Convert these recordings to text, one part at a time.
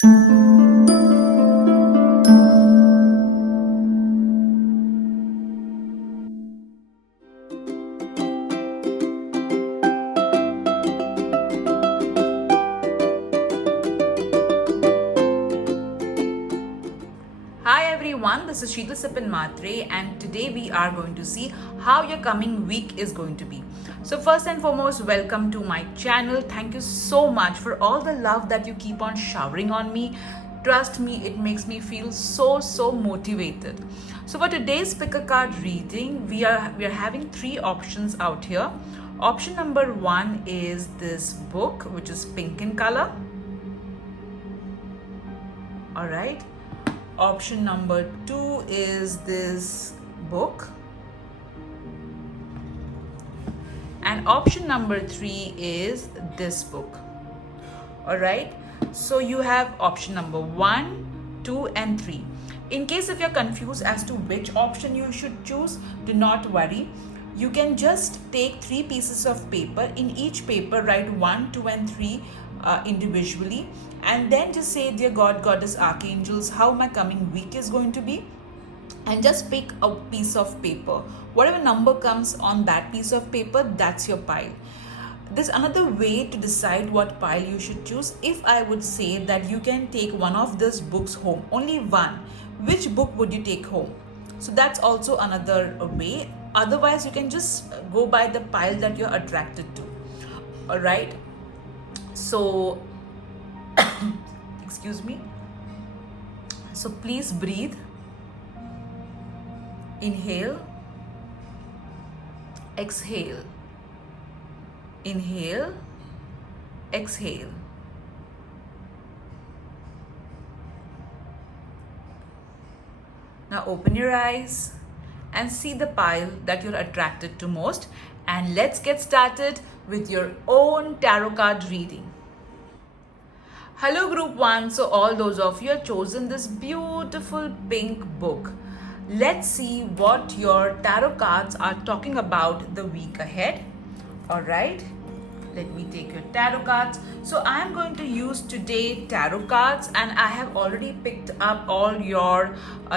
Hi everyone, this is Sheetal Sipin Matre, and today we are going to see how your coming week is going to be. So first and foremost, welcome to my channel. Thank you so much for all the love that you keep on showering on me. Trust me, it makes me feel so motivated. So for today's pick a card reading, we are having three options out here. Option number one is this book, which is pink in color. All right. Option number two is this book. And option number three is this book. All right. So you have option number 1, 2, and 3. In case if you're confused as to which option you should choose, do not worry. You can just take 3 pieces of paper. In each paper, write 1, 2, and 3 individually, and then just say, dear God, Goddess, Archangels, how my coming week is going to be, and just pick a piece of paper. Whatever number comes on that piece of paper, that's your pile. There's another way to decide what pile you should choose. If I would say that you can take one of these books home, only one, which book would you take home? So that's also another way. Otherwise, you can just go by the pile that you're attracted to. All right. So, excuse me. So please breathe. Inhale. Exhale. Inhale. Exhale. Now open your eyes and see the pile that you're attracted to most. And let's get started with your own tarot card reading. Hello group 1. So all those of you have chosen this beautiful pink book. Let's see what your tarot cards are talking about the week ahead. All right. Let me take your tarot cards. So I am going to use today tarot cards, and I have already picked up all your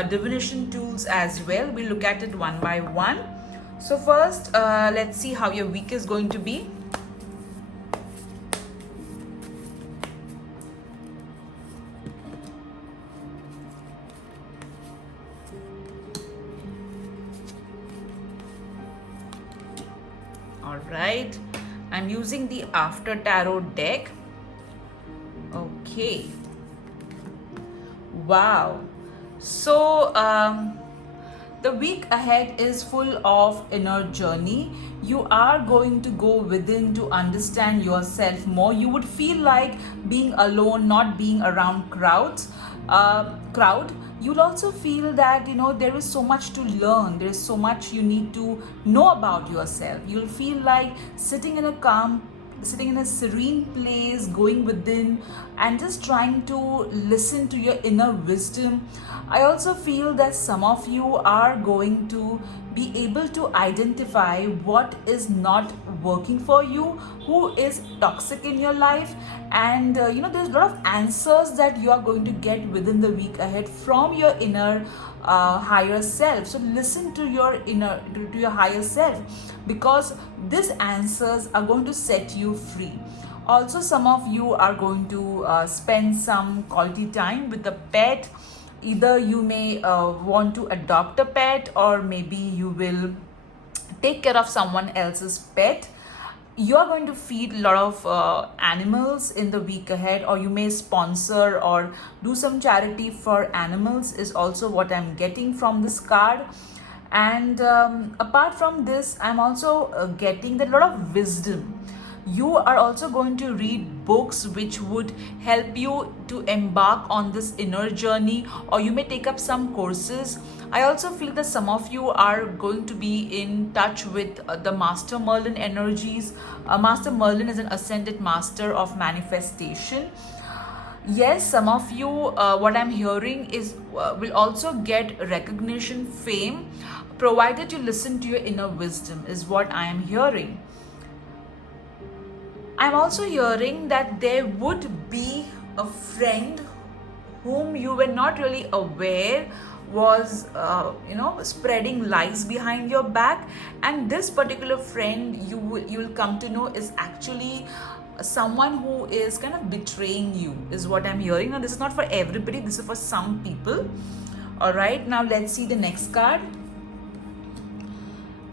divination tools as well. We'll look at it one by one. So first, let's see how your week is going to be. All right. I'm using the After Tarot deck. Okay. Wow. So, the week ahead is full of inner journey. You are going to go within to understand yourself more. You would feel like being alone, not being around crowd. You'll also feel that there is so much to learn. There is so much you need to know about yourself. You'll feel like sitting in a serene place, going within and just trying to listen to your inner wisdom. I also feel that some of you are going to be able to identify what is not working for you, who is toxic in your life, and there's a lot of answers that you are going to get within the week ahead from your inner higher self. So listen to your higher self, because these answers are going to set you free. Also, some of you are going to spend some quality time with the pet. Either you may want to adopt a pet, or maybe you will take care of someone else's pet. You are going to feed a lot of animals in the week ahead, or you may sponsor or do some charity for animals, is also what I'm getting from this card. And apart from this, I'm also getting a lot of wisdom. You are also going to read books which would help you to embark on this inner journey, or you may take up some courses. I also feel that some of you are going to be in touch with the Master Merlin energies. Master Merlin is an ascended master of manifestation. Yes, some of you, what I'm hearing is will also get recognition, fame, provided you listen to your inner wisdom, is what I am hearing. I'm also hearing that there would be a friend whom you were not really aware was spreading lies behind your back, and this particular friend you will come to know is actually someone who is kind of betraying you, is what I'm hearing. Now this is not for everybody, this is for some people. All right, now let's see the next card.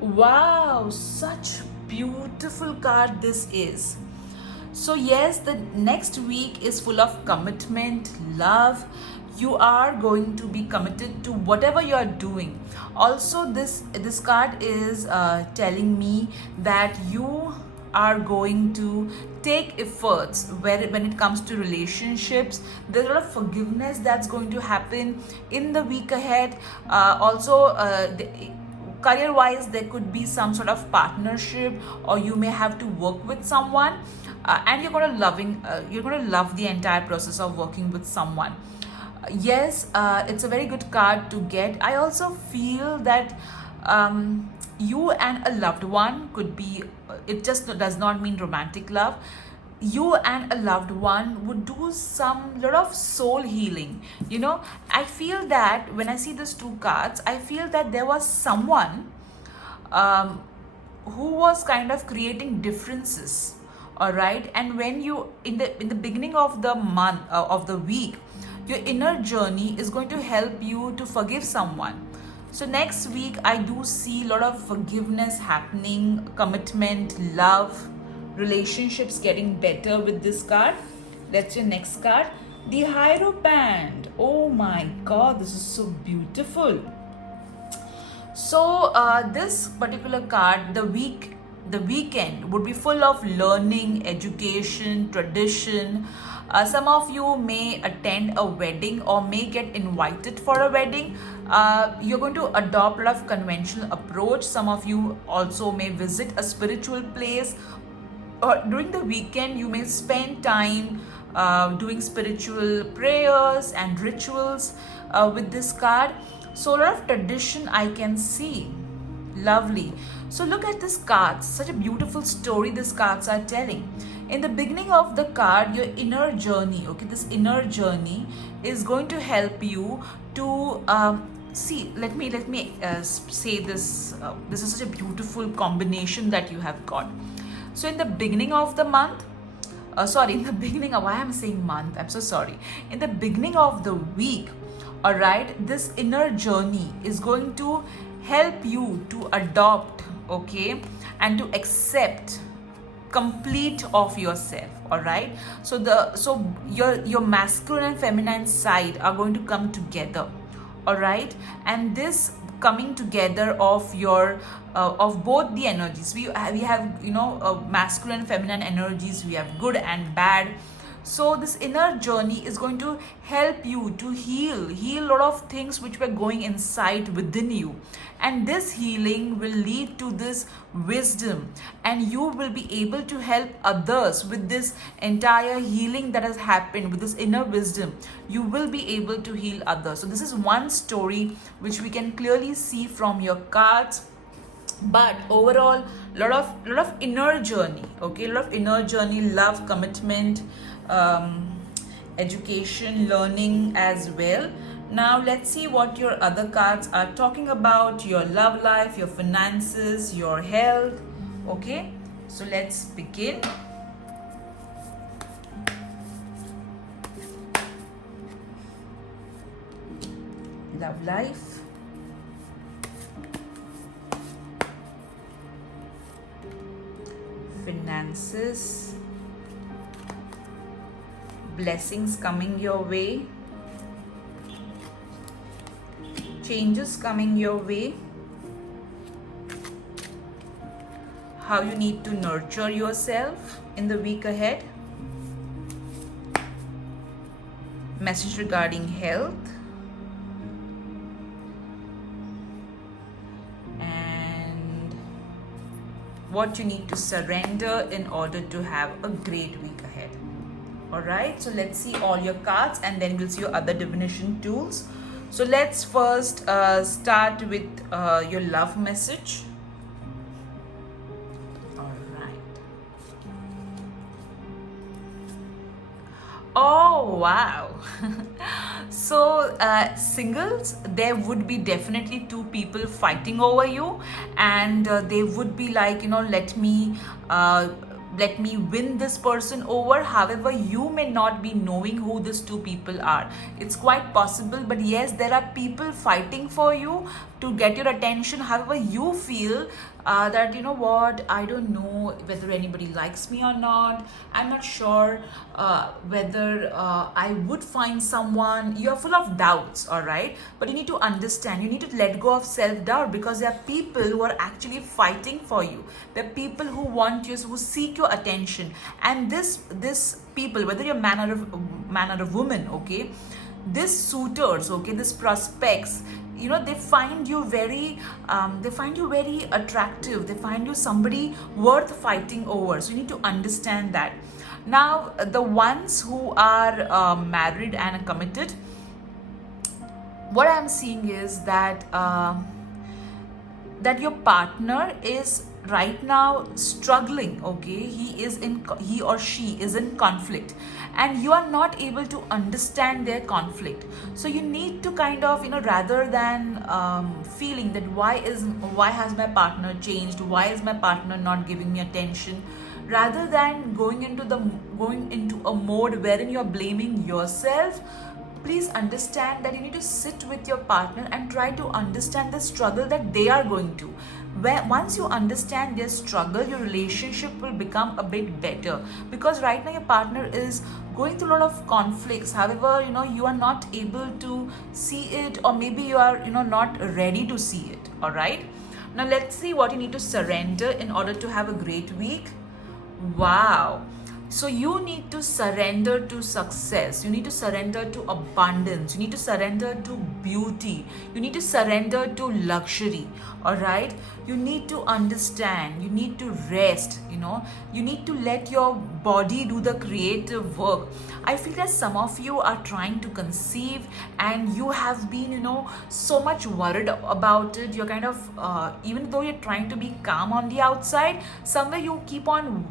Wow, such beautiful card this is. So yes, the next week is full of commitment, love. You are going to be committed to whatever you are doing. Also, this card is telling me that you are going to take efforts when it comes to relationships. There's a lot of forgiveness that's going to happen in the week ahead. Career wise, there could be some sort of partnership, or you may have to work with someone, and you're going to love the entire process of working with someone. Yes, it's a very good card to get. I also feel that you and a loved one could be, it just does not mean romantic love. You and a loved one would do some lot of soul healing. I feel that when I see these two cards, I feel that there was someone who was kind of creating differences. All right, and when you in the beginning of the month of the week, your inner journey is going to help you to forgive someone. So next week I do see a lot of forgiveness happening, commitment, love, relationships getting better with this card. That's your next card, the Hierophant. Oh my god, this is so beautiful. So this particular card, the weekend would be full of learning, education, tradition. Some of you may attend a wedding or may get invited for a wedding. You're going to adopt a lot of conventional approach. Some of you also may visit a spiritual place. Or during the weekend, you may spend time doing spiritual prayers and rituals with this card. So a lot of tradition I can see. Lovely. So look at this card. Such a beautiful story these cards are telling. In the beginning of the card, your inner journey, okay, this inner journey is going to help you to see. Let me say this. This is such a beautiful combination that you have got. So in the beginning of the month, in the beginning of, why I'm saying month, I'm so sorry. In the beginning of the week, all right, this inner journey is going to help you to adopt, okay, and to accept complete of yourself. All right, so your masculine and feminine side are going to come together. All right, and this coming together of your of both the energies, we have masculine and feminine energies, we have good and bad. So this inner journey is going to help you to heal a lot of things which were going inside within you, and this healing will lead to this wisdom, and you will be able to help others with this entire healing that has happened. With this inner wisdom, you will be able to heal others. So this is one story which we can clearly see from your cards. But overall, lot of inner journey, okay, a lot of inner journey, love, commitment, education, learning as well. Now let's see what your other cards are talking about. Your love life, your finances, your health. Okay, so let's begin. Love life, finances, blessings coming your way, changes coming your way, how you need to nurture yourself in the week ahead, message regarding health, and what you need to surrender in order to have a great week ahead. All right, so let's see all your cards and then we'll see your other divination tools. So let's first start with your love message. All right. Oh, wow. singles, there would be definitely two people fighting over you, and they would be like, uh, let me win this person over. However, you may not be knowing who these two people are. It's quite possible, but yes, there are people fighting for you to get your attention. However, you feel that, you know what, I don't know whether anybody likes me or not. I'm not sure whether I would find someone. You're full of doubts, all right? But you need to understand, you need to let go of self-doubt, because there are people who are actually fighting for you. There are people who want you, who seek your attention. And this people, whether you're man or a woman, okay, these suitors, okay, these prospects, they find you very attractive. They find you somebody worth fighting over. So you need to understand that. Now, the ones who are married and committed, what I'm seeing is that that your partner is right now struggling, okay, he or she is in conflict, and you are not able to understand their conflict. So you need to kind of, rather than feeling that why has my partner changed, why is my partner not giving me attention, rather than going into a mode wherein you're blaming yourself, please understand that you need to sit with your partner and try to understand the struggle that they are going to. Once you understand their struggle, your relationship will become a bit better, because right now your partner is going through a lot of conflicts. However, you are not able to see it, or maybe you are not ready to see it. All right, now let's see what you need to surrender in order to have a great week. Wow. So you need to surrender to success. You need to surrender to abundance. You need to surrender to beauty. You need to surrender to luxury. All right. You need to understand. You need to rest. You need to let your body do the creative work. I feel that some of you are trying to conceive, and you have been, so much worried about it. You're kind of, even though you're trying to be calm on the outside, somewhere you keep on,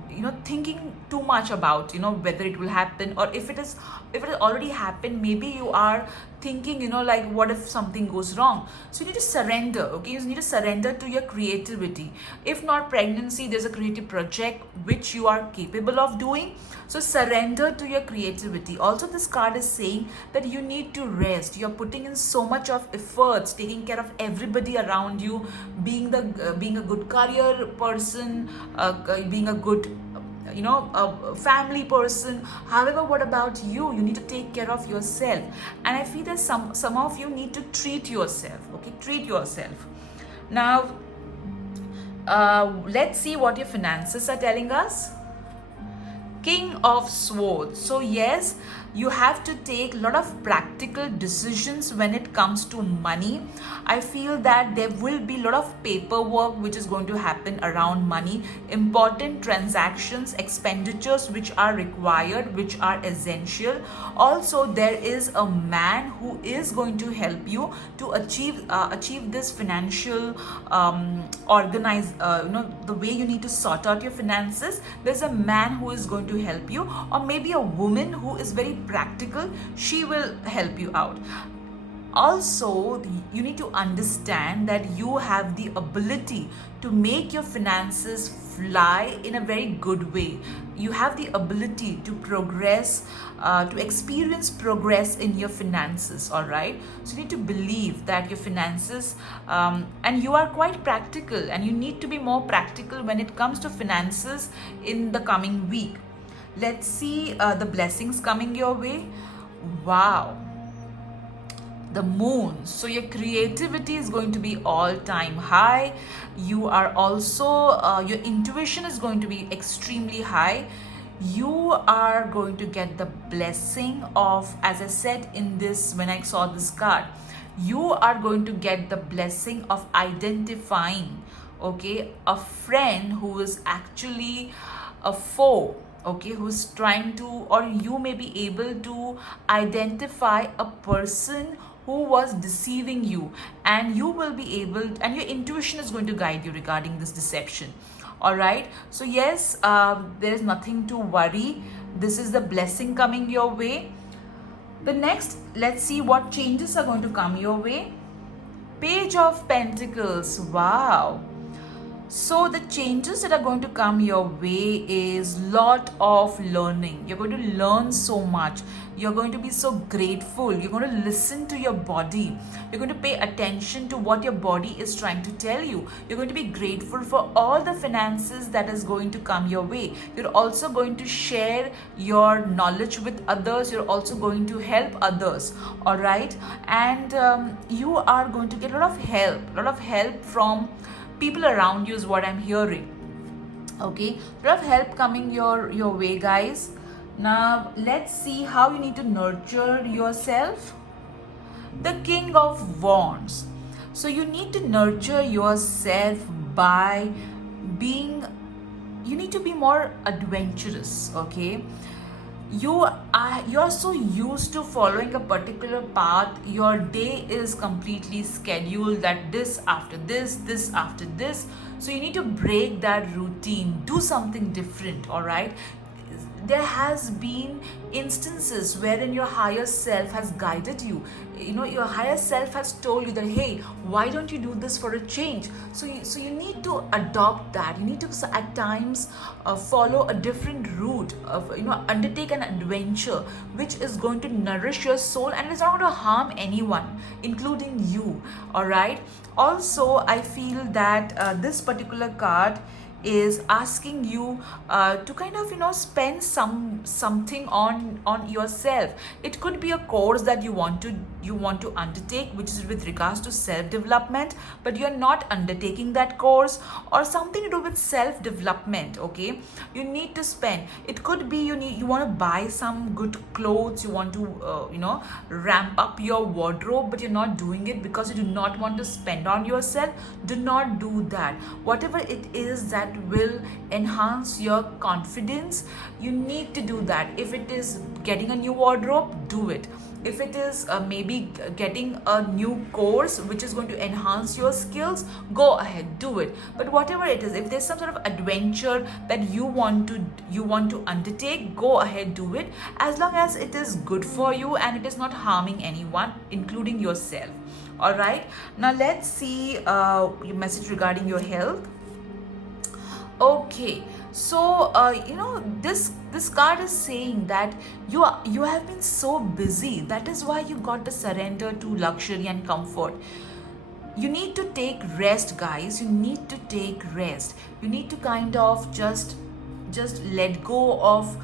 thinking too much about, whether it will happen, or if it has already happened, maybe you are thinking, like, what if something goes wrong? So you need to surrender, okay? You need to surrender to your creativity. If not pregnancy, there's a creative project which you are capable of doing. So surrender to your creativity. Also, this card is saying that you need to rest. You're putting in so much of efforts, taking care of everybody around you, being a good career person, being a good a family person. However, what about you? You need to take care of yourself, and I feel that some of you need to treat yourself, okay? Treat yourself. Now, let's see what your finances are telling us. King of Swords. So yes, you have to take a lot of practical decisions when it comes to money. I feel that there will be a lot of paperwork which is going to happen around money, important transactions, expenditures which are required, which are essential. Also, there is a man who is going to help you to achieve this financial the way you need to sort out your finances. There's a man who is going to help you, or maybe a woman who is very practical. She will help you out. Also, you need to understand that you have the ability to make your finances fly in a very good way. You have the ability to progress, to experience progress in your finances, all right? So you need to believe that your finances, and you are quite practical, and you need to be more practical when it comes to finances in the coming week. Let's see the blessings coming your way. Wow. The moon. So your creativity is going to be all-time high. You are also, your intuition is going to be extremely high. You are going to get the blessing of, as I said in this, when I saw this card, you are going to get the blessing of identifying, okay, a friend who is actually a foe, okay, who's trying to, or you may be able to identify a person who was deceiving you, and you will be able, and your intuition is going to guide you regarding this deception. All right, so yes, there is nothing to worry. This is the blessing coming your way. The next, let's see what changes are going to come your way. Page of Pentacles. Wow. So the changes that are going to come your way is lot of learning. You're going to learn so much. You're going to be so grateful. You're going to listen to your body. You're going to pay attention to what your body is trying to tell you. You're going to be grateful for all the finances that is going to come your way. You're also going to share your knowledge with others. You're also going to help others. All right. And you are going to get a lot of help from people around you is what I'm hearing. Okay, a lot of help coming your way, guys. Now let's see how you need to nurture yourself. The King of Wands. So you need to nurture yourself by being, you need to be more adventurous. Okay, you're so used to following a particular path. Your day is completely scheduled, that this after this after this. So you need to break that routine, do something different. All right, there has been instances wherein your higher self has guided you. You know, your higher self has told you that, hey, why don't you do this for a change? So you need to adopt that. You need to at times follow a different route of, undertake an adventure which is going to nourish your soul and is not going to harm anyone, including you. All right, also I feel that this particular card is asking you to kind of spend something on yourself. It could be a course that you want to undertake, which is with regards to self development, but you're not undertaking that course, or something to do with self development. Okay, you need to spend. It could be you want to buy some good clothes, you want to ramp up your wardrobe, but you're not doing it because you do not want to spend on yourself. Do not do that. Whatever it is that will enhance your confidence, you need to do that. If it is getting a new wardrobe, do it. If it is maybe getting a new course which is going to enhance your skills, go ahead, do it. But whatever it is, if there's some sort of adventure that you want to undertake, go ahead, do it, as long as it is good for you and it is not harming anyone, including yourself. All right, now let's see your message regarding your health. Okay, so this card is saying that you have been so busy. That is why you got the surrender to luxury and comfort. You need to take rest, guys. You need to take rest. You need to kind of just let go of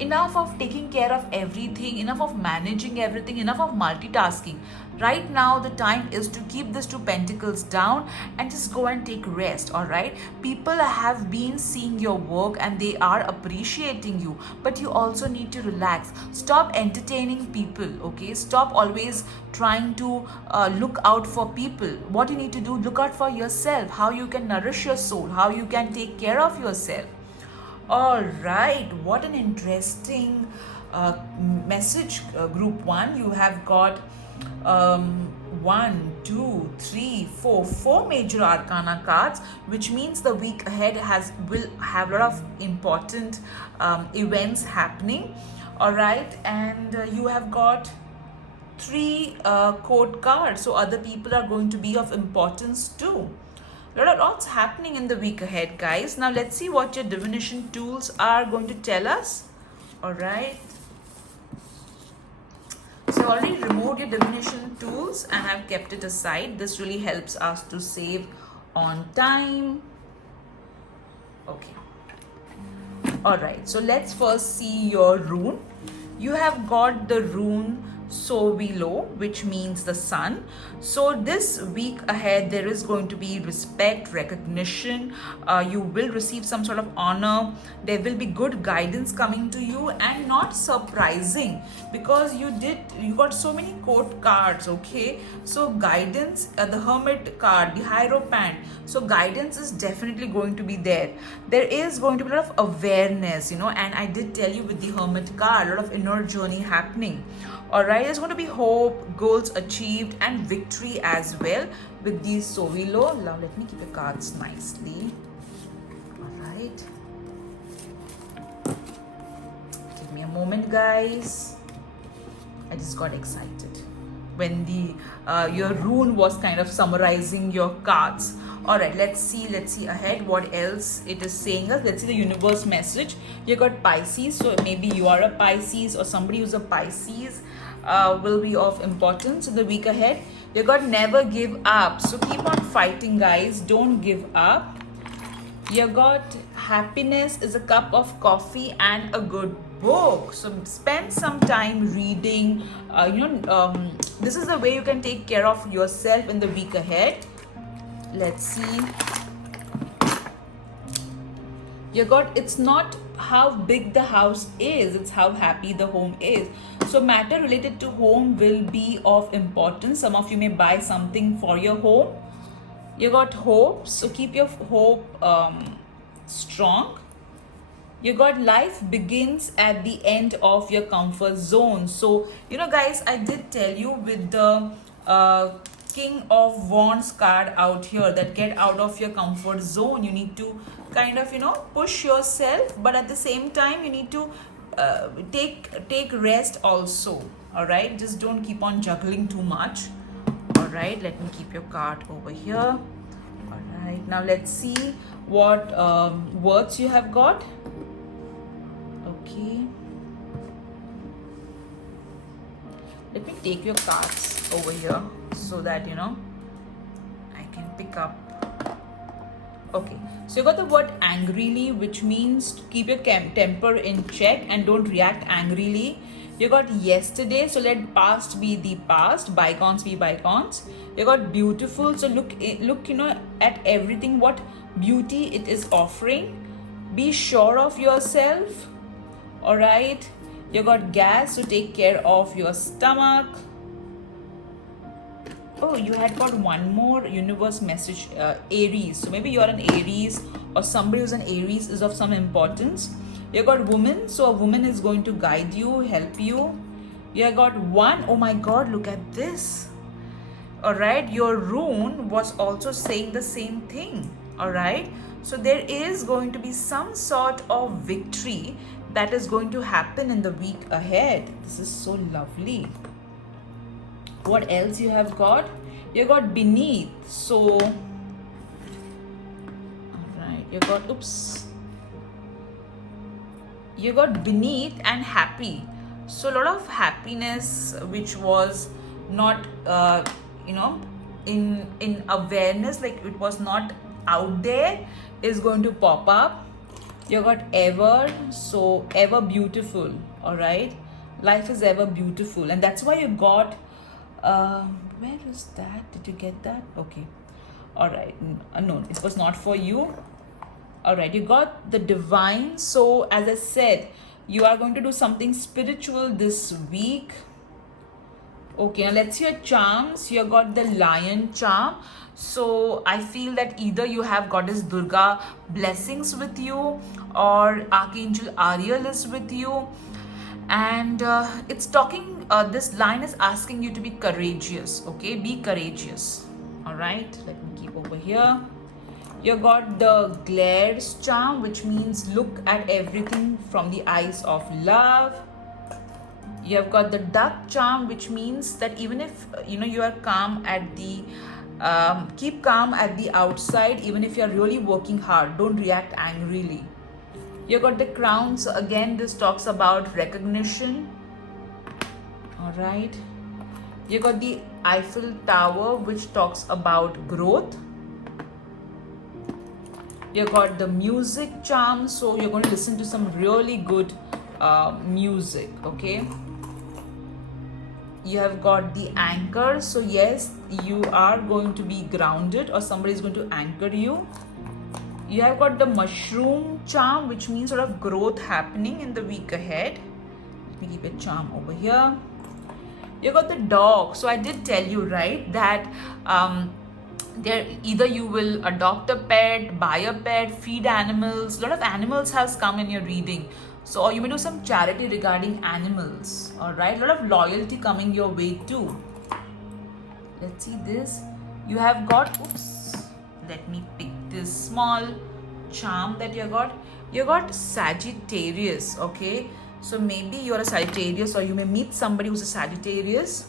enough of taking care of everything, enough of managing everything, enough of multitasking. Right now the time is to keep this 2 pentacles down and just go and take rest. All right, people have been seeing your work and they are appreciating you, but you also need to relax. Stop entertaining people. Okay, stop always trying to look out for people. What you need to do, look out for yourself, how you can nourish your soul, how you can take care of yourself. All right, what an interesting message, group 1. You have got 1, 2, 3, 4 major arcana cards, which means the week ahead will have a lot of important events happening. All right, and you have got 3 court cards, so other people are going to be of importance too. Lots happening in the week ahead, guys. Now let's see what your divination tools are going to tell us. All right, so I've already removed your divination tools and I've kept it aside. This really helps us to save on time. Okay, all right, so let's first see your rune. You have got the rune Sowilo, which means the sun. So this week ahead there is going to be respect, recognition. You will receive some sort of honor. There will be good guidance coming to you, and not surprising because you got so many court cards. Okay, so guidance, the Hermit card, the Hierophant. So guidance is definitely going to be there. There is going to be a lot of awareness, and I did tell you with the Hermit card, a lot of inner journey happening. All right, there's going to be hope, goals achieved, and victory as well with these Sowilo. Now let me keep the cards nicely. All right, give me a moment, guys. I just got excited when the your rune was kind of summarizing your cards. All right, let's see ahead what else it is saying us. Let's see the universe message. You got Pisces, so maybe you are a Pisces or somebody who's a Pisces will be of importance in the week ahead. You got never give up, so keep on fighting, guys. Don't give up. You got happiness is a cup of coffee and a good book. So spend some time reading. This is the way you can take care of yourself in the week ahead. Let's see. You got it's not how big the house is, it's how happy the home is. So matter related to home will be of importance. Some of you may buy something for your home. You got hope, so keep your hope strong. You got life begins at the end of your comfort zone. So guys, I did tell you with the King of Wands card out here that get out of your comfort zone. You need to kind of push yourself, but at the same time you need to take rest also. All right, just don't keep on juggling too much. All right, let me keep your card over here. All right, now let's see what words you have got. Okay, let me take your cards over here so that I can pick up. Okay, so you got the word angrily, which means keep your temper in check and don't react angrily. You got yesterday, so let past be the past, bygones be bygones. You got beautiful, so look at everything, what beauty it is offering. Be sure of yourself. All right, you got gas, so take care of your stomach. Oh, you had got one more universe message, Aries. So maybe you're an Aries or somebody who's an Aries is of some importance. You got woman, so a woman is going to guide you, help you. You got one, oh my God, look at this. All right, your rune was also saying the same thing. All right, so there is going to be some sort of victory that is going to happen in the week ahead. This is so lovely. What else you have got? You got beneath, so all right, you got you got beneath and happy, so a lot of happiness which was not in awareness, like it was not out there, is going to pop up. You got ever, so ever beautiful. All right, life is ever beautiful, and that's why you got where is that? Did you get that? Okay, all right. No, it was not for you. All right, you got the divine, so as I said, you are going to do something spiritual this week. Okay, now let's see your charms. You got the lion charm, so I feel that either you have goddess Durga blessings with you or archangel Ariel is with you, and it's talking, this line is asking you to be courageous. Okay, be courageous. All right, let me keep over here. You got the glares charm, which means look at everything from the eyes of love. You have got the duck charm, which means that even if you are calm at the keep calm at the outside, even if you are really working hard, don't react angrily. You got the crown, so again this talks about recognition. All right, you got the Eiffel Tower, which talks about growth. You got the music charm, so you're going to listen to some really good music. Okay, you have got the anchor, so yes, you are going to be grounded or somebody is going to anchor you. You have got the mushroom charm, which means sort of growth happening in the week ahead. Let me keep a charm over here. You got the dog, so I did tell you, right, that there either you will adopt a pet, buy a pet, feed animals. A lot of animals has come in your reading, so or you may do some charity regarding animals. All right, a lot of loyalty coming your way too. Let's see this. You have got, let me pick this small charm that you got. You got Sagittarius. Okay, So maybe you're a Sagittarius, or you may meet somebody who's a Sagittarius.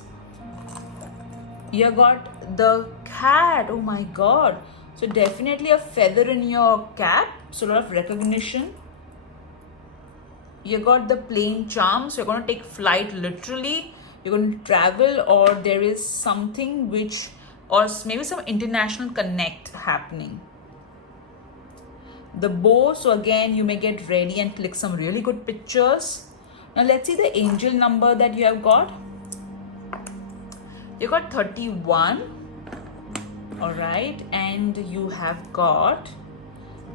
You got the cat. Oh my god. So definitely a feather in your cap. So a lot of recognition. You got the plane charm. So you're going to take flight literally. You're going to travel, or there is something which, or maybe some international connect happening. The bow. So again, you may get ready and click some really good pictures. Now let's see the angel number that you have got. You got 31. All right, and you have got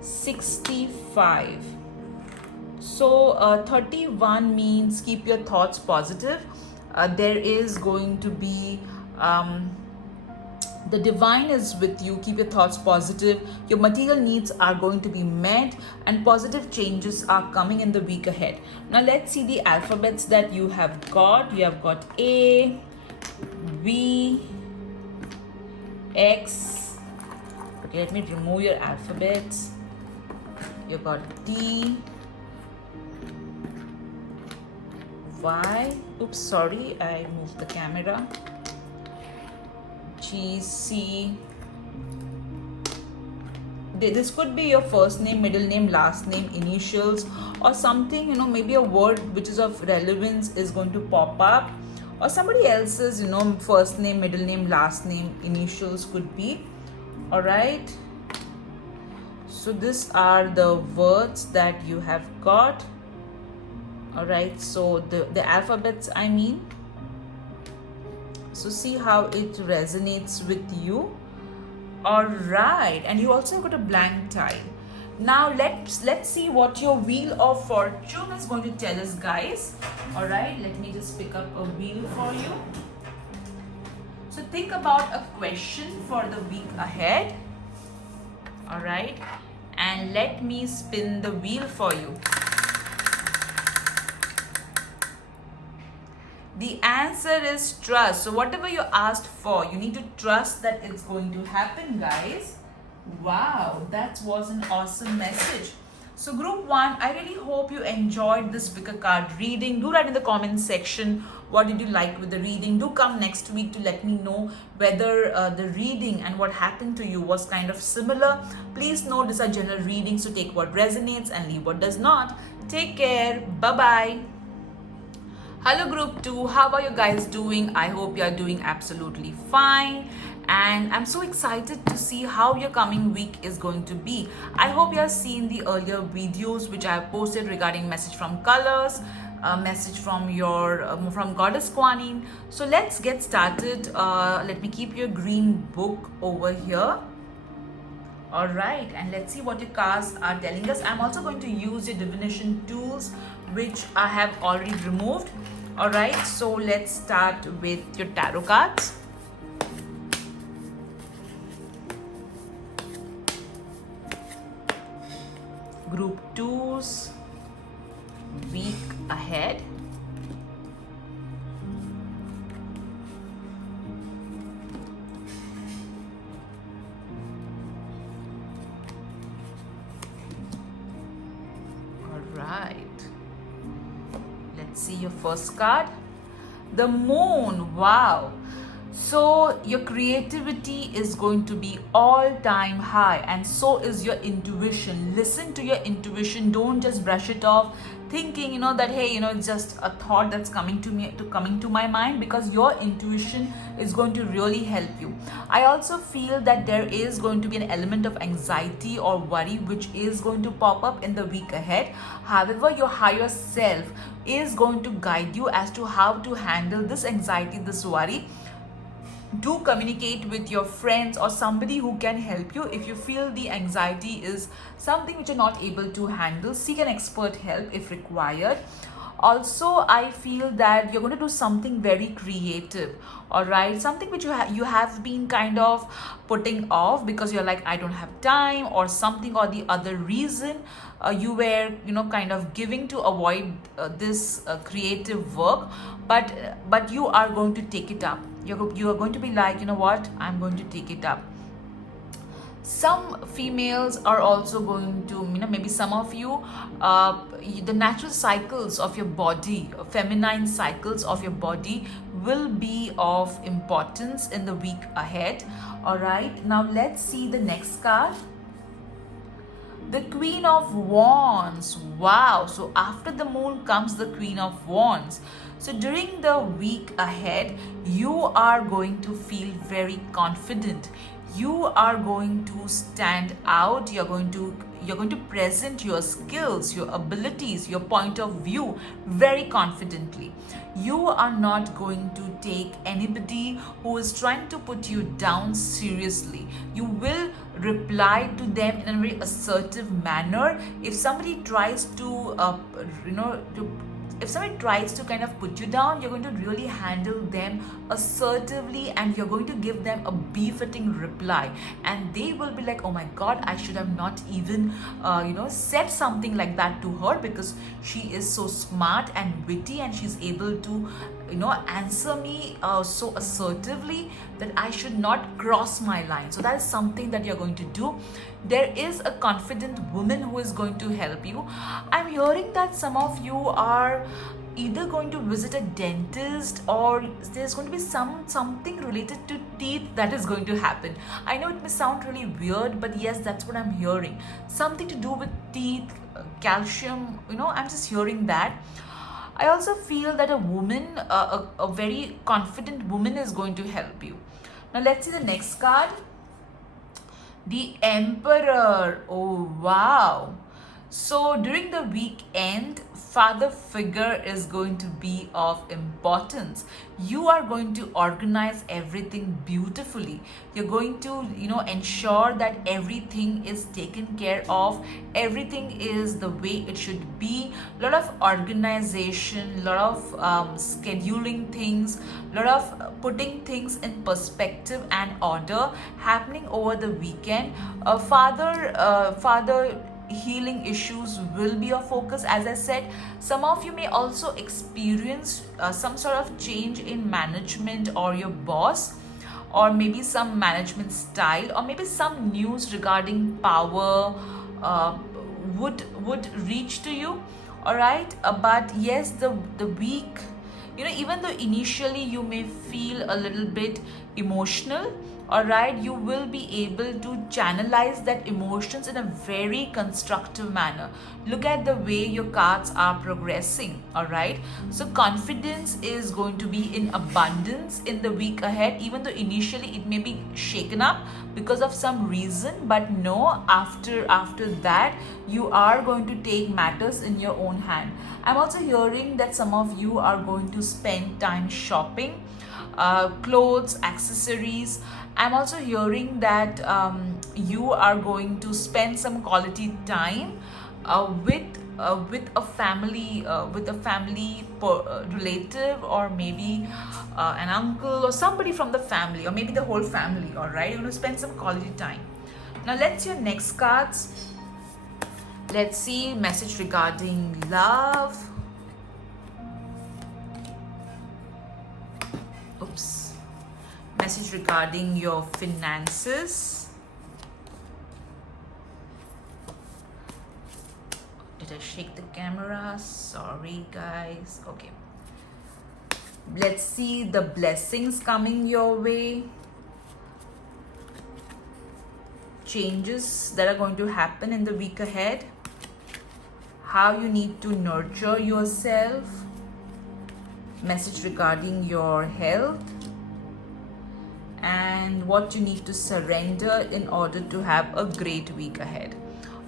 65. So 31 means keep your thoughts positive. There is going to be the divine is with you. Keep your thoughts positive. Your material needs are going to be met, and positive changes are coming in the week ahead. Now let's see the alphabets that you have got. You have got A, B, X. Okay, let me remove your alphabets. You got D, Y. Oops, sorry, I moved the camera. G, C. This could be your first name, middle name, last name, initials, or something, maybe a word which is of relevance is going to pop up, or somebody else's, first name, middle name, last name, initials could be. All right. So these are the words that you have got. All right. So the alphabets, I mean. So see how it resonates with you. All right. And you also got a blank tile. Now let's see what your wheel of fortune is going to tell us, guys. All right, let me just pick up a wheel for you. So think about a question for the week ahead. All right, and let me spin the wheel for you. The answer is trust. So whatever you asked for, you need to trust that it's going to happen, guys. Wow, that was an awesome message. So group 1, I really hope you enjoyed this pick a card reading. Do write in the comment section what did you like with the reading. Do come next week to let me know whether the reading and what happened to you was kind of similar. Please know these are general readings, so take what resonates and leave what does not. Take care. Bye-bye. Hello group 2, how are you guys doing? I hope you are doing absolutely fine, and I'm so excited to see how your coming week is going to be. I hope you have seen the earlier videos which I have posted regarding message from colors, message from your from Goddess Kuan Yin. So let's get started. Let me keep your green book over here. All right, and let's see what your cards are telling us. I'm also going to use your divination tools which I have already removed. All right, so let's start with your tarot cards. Group 2's week ahead. Right, let's see your first card, the moon. Wow, so your creativity is going to be all-time high, and so is your intuition. Listen to your intuition. Don't just brush it off thinking that hey, it's just a thought that's coming to my mind, because your intuition is going to really help you. I also feel that there is going to be an element of anxiety or worry which is going to pop up in the week ahead. However, your higher self is going to guide you as to how to handle this anxiety, this worry. Do communicate with your friends or somebody who can help you. If you feel the anxiety is something which you're not able to handle, seek an expert help if required. Also, I feel that you're going to do something very creative. All right, something which you have been kind of putting off because you're like, I don't have time, or something or the other reason you were kind of giving to avoid this creative work, but you are going to take it up. You are going to be like, what, I'm going to take it up. Some females are also going to, maybe some of you, the natural cycles of your body, feminine cycles of your body will be of importance in the week ahead. All right, now let's see the next card. The Queen of Wands. Wow. So after the moon comes the Queen of Wands. So during the week ahead, you are going to feel very confident. You are going to stand out. You're going to present your skills, your abilities, your point of view very confidently. You are not going to take anybody who is trying to put you down seriously. You will reply to them in a very assertive manner. If somebody tries to if somebody tries to kind of put you down, you're going to really handle them assertively, and you're going to give them a befitting reply, and they will be like, oh my god, I should have not even said something like that to her, because she is so smart and witty and she's able to answer me so assertively that I should not cross my line. So that is something that you're going to do. There is a confident woman who is going to help you. I'm hearing that some of you are either going to visit a dentist, or there's going to be something related to teeth that is going to happen. I know it may sound really weird, but yes, that's what I'm hearing. Something to do with teeth, calcium, I'm just hearing that. I also feel that a woman, a very confident woman is going to help you. Now let's see the next card. The Emperor. Oh wow. So during the weekend, father figure is going to be of importance. You are going to organize everything beautifully. You're going to ensure that everything is taken care of, everything is the way it should be. A lot of organization, a lot of scheduling things, a lot of putting things in perspective and order happening over the weekend. Father healing issues will be a focus. As I said, some of you may also experience some sort of change in management or your boss, or maybe some management style, or maybe some news regarding power would reach to you. All right, but yes, the week, even though initially you may feel a little bit emotional, all right, you will be able to channelize that emotions in a very constructive manner. Look at the way your cards are progressing. All right, so confidence is going to be in abundance in the week ahead, even though initially it may be shaken up because of some reason, but no, after that you are going to take matters in your own hand. I'm also hearing that some of you are going to spend time shopping, clothes, accessories. I'm also hearing that you are going to spend some quality time with a family, relative, or maybe an uncle or somebody from the family, or maybe the whole family. All right, you're going to spend some quality time. Now let's see your next cards. Let's see message regarding love. Oops. Message regarding your finances. Did I shake the camera? Sorry guys. Okay, let's see the blessings coming your way, changes that are going to happen in the week ahead, how you need to nurture yourself, message regarding your health, and what you need to surrender in order to have a great week ahead.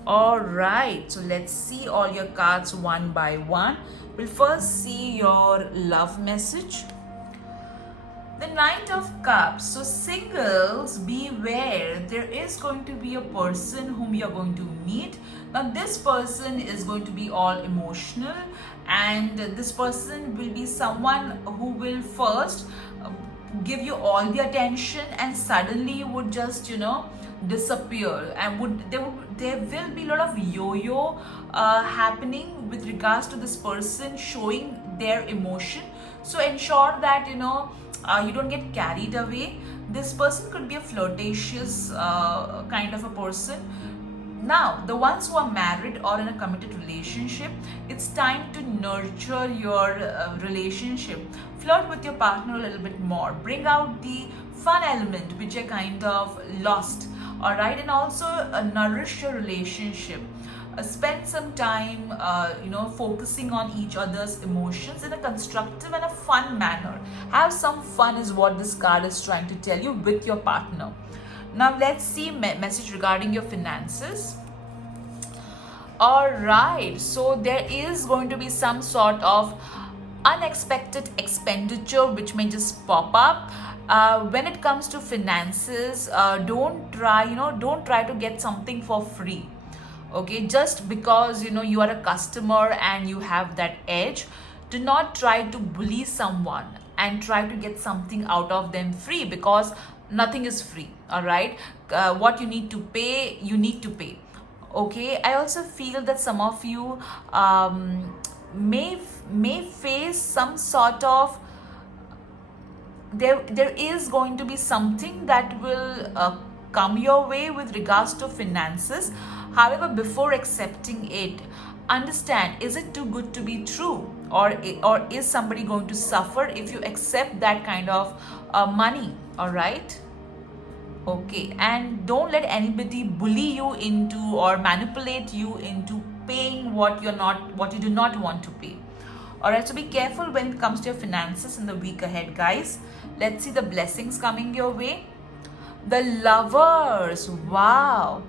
All right, so let's see all your cards one by one. We'll first see your love message. The Knight of Cups. So singles, beware. There is going to be a person whom you're going to meet. Now this person is going to be all emotional, and this person will be someone who will first give you all the attention and suddenly would just disappear, and there will be a lot of yo-yo happening with regards to this person showing their emotion. So ensure that you don't get carried away. This person could be a flirtatious kind of a person. Now, the ones who are married or in a committed relationship, it's time to nurture your relationship. Flirt with your partner a little bit more. Bring out the fun element which are kind of lost. All right, and also nourish your relationship. Spend some time, focusing on each other's emotions in a constructive and a fun manner. Have some fun is what this card is trying to tell you with your partner. Now let's see message regarding your finances. All right, so there is going to be some sort of unexpected expenditure which may just pop up. When it comes to finances, don't try to get something for free. Okay, just because you are a customer and you have that edge, do not try to bully someone and try to get something out of them free, because nothing is free. All right, what you need to pay, you need to pay. Okay, I also feel that some of you may face some sort of, there is going to be something that will come your way with regards to finances. However, before accepting it, understand, is it too good to be true, or is somebody going to suffer if you accept that kind of money? All right. Okay, and don't let anybody bully you into or manipulate you into paying what you do not want to pay. All right, so be careful when it comes to your finances in the week ahead, guys. Let's see the blessings coming your way. The Lovers, wow.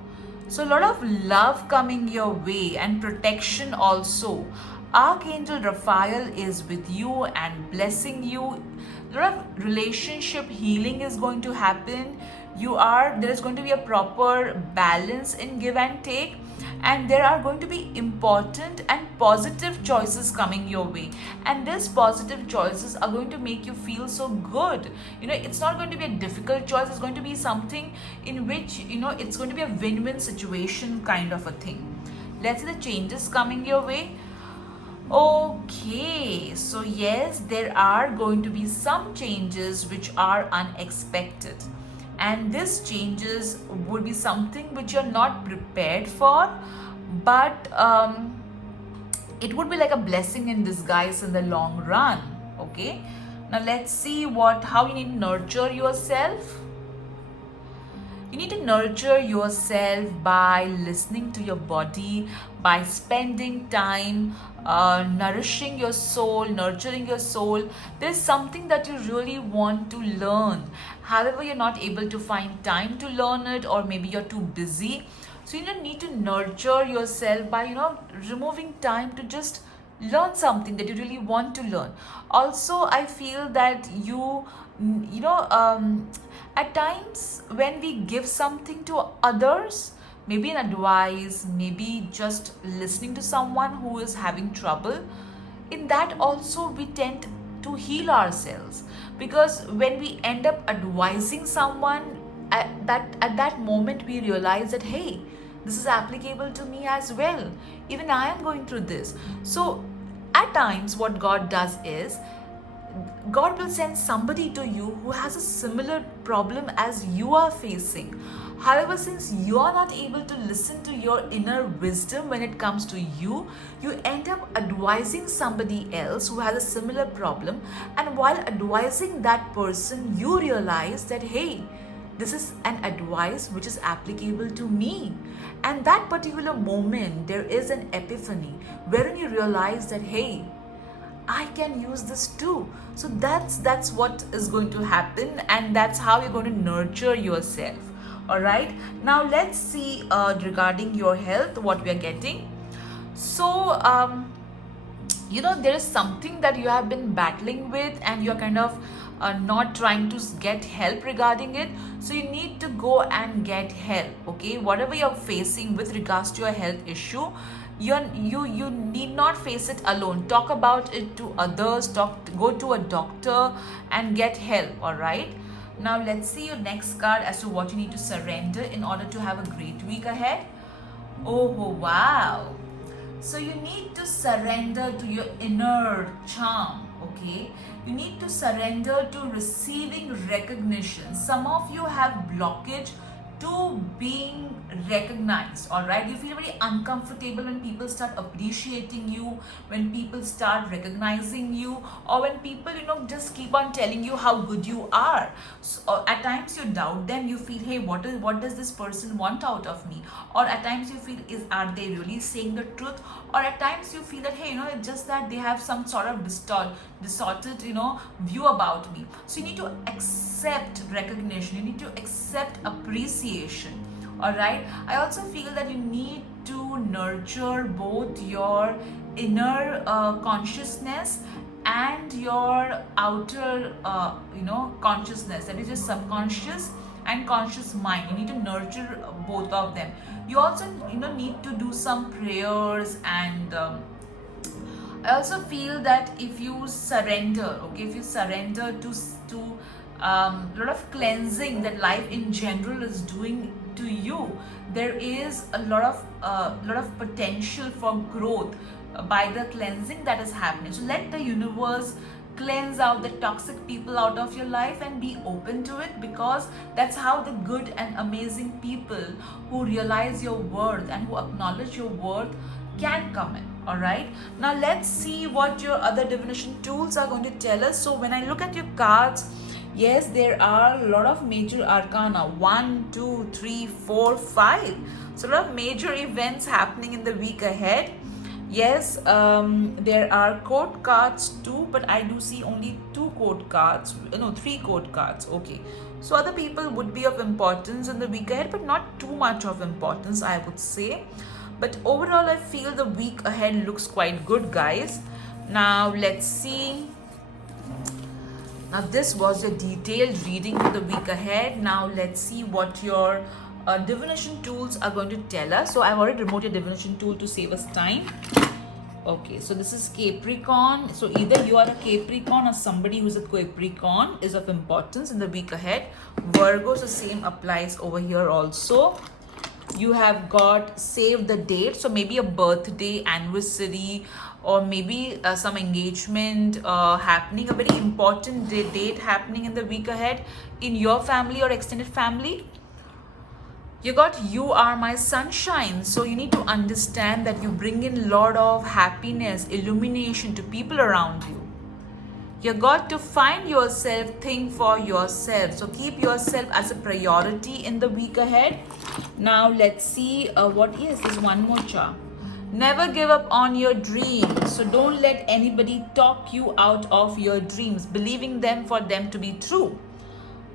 So a lot of love coming your way and protection also. Archangel Raphael is with you and blessing you. A lot of relationship healing is going to happen. There is going to be a proper balance in give and take, and there are going to be important and positive choices coming your way, and these positive choices are going to make you feel so good. It's not going to be a difficult choice. It's going to be something in which it's going to be a win-win situation kind of a thing. Let's see the changes coming your way. Okay, so yes, there are going to be some changes which are unexpected, and these changes would be something which you're not prepared for, but it would be like a blessing in disguise in the long run. Okay, now let's see how you need to nurture yourself. You need to nurture yourself by listening to your body, by spending time nourishing your soul, nurturing your soul. There's something that you really want to learn. However, you're not able to find time to learn it, or maybe you're too busy. So you need to nurture yourself by removing time to just learn something that you really want to learn. Also, I feel that at times when we give something to others, maybe an advice, maybe just listening to someone who is having trouble, in that also we tend to heal ourselves, because when we end up advising someone, at that moment we realize that, hey, this is applicable to me as well. Even I am going through this. So at times what God does is, God will send somebody to you who has a similar problem as you are facing. However, since you are not able to listen to your inner wisdom when it comes to you, you end up advising somebody else who has a similar problem. And while advising that person, you realize that, hey, this is an advice which is applicable to me. And that particular moment, there is an epiphany wherein you realize that, hey, I can use this too. So that's what is going to happen, and that's how you're going to nurture yourself. All right. Now let's see regarding your health what we are getting. So there is something that you have been battling with, and you're kind of not trying to get help regarding it. So you need to go and get help. Okay, whatever you're facing with regards to your health issue, you need not face it alone. Talk about it to others. Go to a doctor and get help. All right. Now let's see your next card as to what you need to surrender in order to have a great week ahead. Oh wow. So you need to surrender to your inner charm. okay? You need to surrender to receiving recognition. Some of you have blockage to being recognized, all right? You feel very uncomfortable when people start appreciating you, when people start recognizing you, or when people, just keep on telling you how good you are. So, at times you doubt them. You feel, hey, what does this person want out of me? Or at times you feel, are they really saying the truth? Or at times you feel that, hey, it's just that they have some sort of distorted view about me. So you need to accept recognition, you need to accept appreciation, all right? I also feel that you need to nurture both your inner consciousness and your outer consciousness, that is your subconscious and conscious mind. You need to nurture both of them. You also need to do some prayers, and I also feel that if you surrender, okay, if you surrender to lot of cleansing that life in general is doing to you, there is a lot of potential for growth by the cleansing that is happening. So let the universe cleanse out the toxic people out of your life and be open to it, because that's how the good and amazing people who realize your worth and who acknowledge your worth can come in. All right, now let's see what your other divination tools are going to tell us. So when I look at your cards, yes, there are a lot of major arcana, 1 2 3 4 5. So a lot of major events happening in the week ahead. Yes, there are court cards too, but I do see only 2 court cards, 3 court cards. Okay, so other people would be of importance in the week ahead, but not too much of importance, I would say. But overall, I feel the week ahead looks quite good, guys. Now let's see. Now this was a detailed reading for the week ahead. Now let's see what your divination tools are going to tell us. So I've already removed your divination tool to save us time. Okay, so this is Capricorn. So either you are a Capricorn or somebody who's a Capricorn is of importance in the week ahead. Virgo, the same applies over here also. You have got save the date, so maybe a birthday, anniversary, or maybe some engagement happening, a very important date happening in the week ahead in your family or extended family. You got you are my sunshine. So you need to understand that you bring in a lot of happiness, illumination to people around you. You got to find yourself, think for yourself. So keep yourself as a priority in the week ahead. Now let's see what is this one more charm. Never give up on your dreams. So don't let anybody talk you out of your dreams, believing them for them to be true.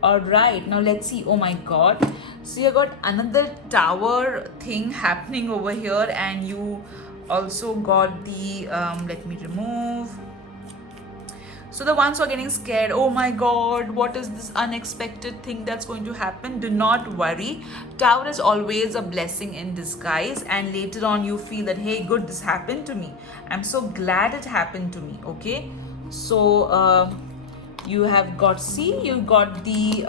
All right, now let's see. Oh my God. So you got another tower thing happening over here, and you also got the, let me remove. So the ones who are getting scared, oh my God, what is this unexpected thing that's going to happen? Do not worry. Tower is always a blessing in disguise, and later on you feel that, hey, good, this happened to me. I'm so glad it happened to me, okay? So you have got, see, you got the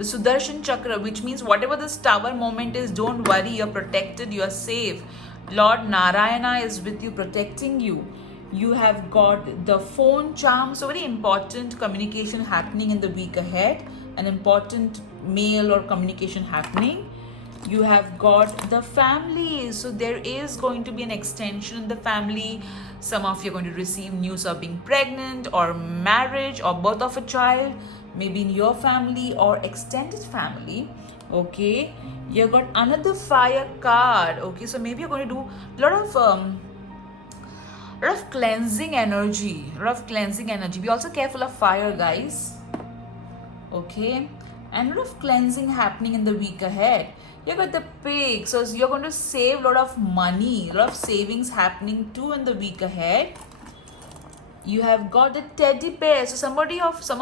Sudarshan Chakra, which means whatever this tower moment is, don't worry, you're protected, you're safe. Lord Narayana is with you, protecting you. You have got the phone charm, so very important communication happening in the week ahead, an important mail or communication happening. You have got the family, so there is going to be an extension in the family. Some of you are going to receive news of being pregnant or marriage or birth of a child, maybe in your family or extended family. Okay, you got another fire card. Okay, so maybe you're going to do a lot of cleansing energy, Be also careful of fire, guys. Okay, and a lot of cleansing happening in the week ahead. You got the pig, so you're going to save a lot of money, a lot of savings happening too in the week ahead. You have got the teddy bear, so some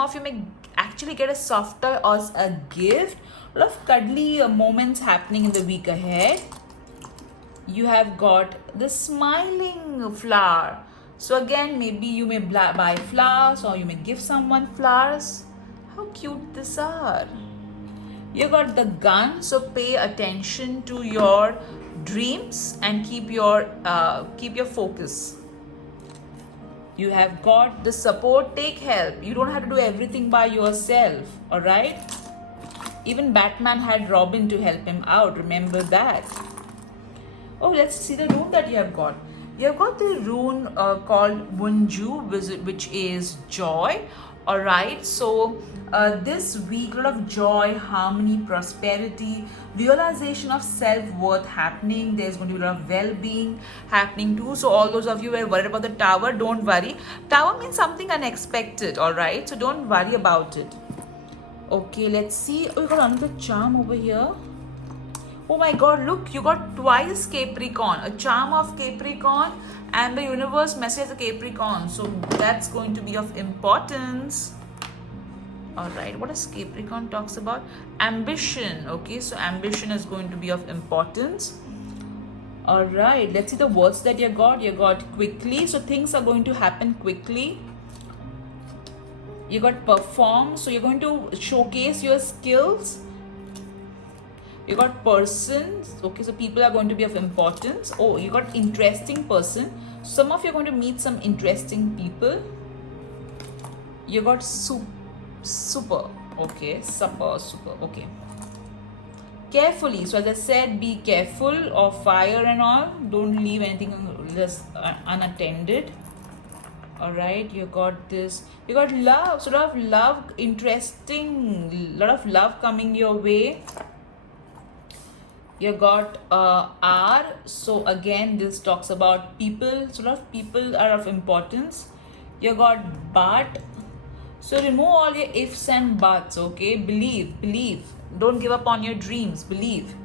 of you may actually get a soft toy as a gift. A lot of cuddly moments happening in the week ahead. You have got the smiling flower. So again, maybe you may buy flowers or you may give someone flowers. How cute these are. You got the gun, so pay attention to your dreams and keep your focus. You have got the support, take help. You don't have to do everything by yourself, all right? Even Batman had Robin to help him out, remember that. Oh, let's see the rune that you have got. You have got the rune called Wunju, which is joy. All right, so this week, a lot of joy, harmony, prosperity, realization of self-worth happening. There's going to be a lot of well-being happening too. So all those of you who are worried about the tower, don't worry. Tower means something unexpected, all right? So don't worry about it. Okay, let's see. Oh, you got another charm over here. Oh my god, look, you got twice Capricorn, a charm of Capricorn, and the universe message a Capricorn. So that's going to be of importance. Alright, what does Capricorn talks about? Ambition. Okay, so ambition is going to be of importance. Alright, let's see the words that you got. You got quickly, so things are going to happen quickly. You got perform, so you're going to showcase your skills. You got persons, okay, so people are going to be of importance. Oh, you got interesting person. Some of you are going to meet some interesting people. You got super, okay, super, okay. Carefully, so as I said, be careful of fire and all. Don't leave anything just unattended. All right, you got this. You got love, sort of love, interesting, lot of love coming your way. You got R, so again this talks about people, sort of people are of importance. You got but, so remove all your ifs and buts, okay? Believe, don't give up on your dreams, believe.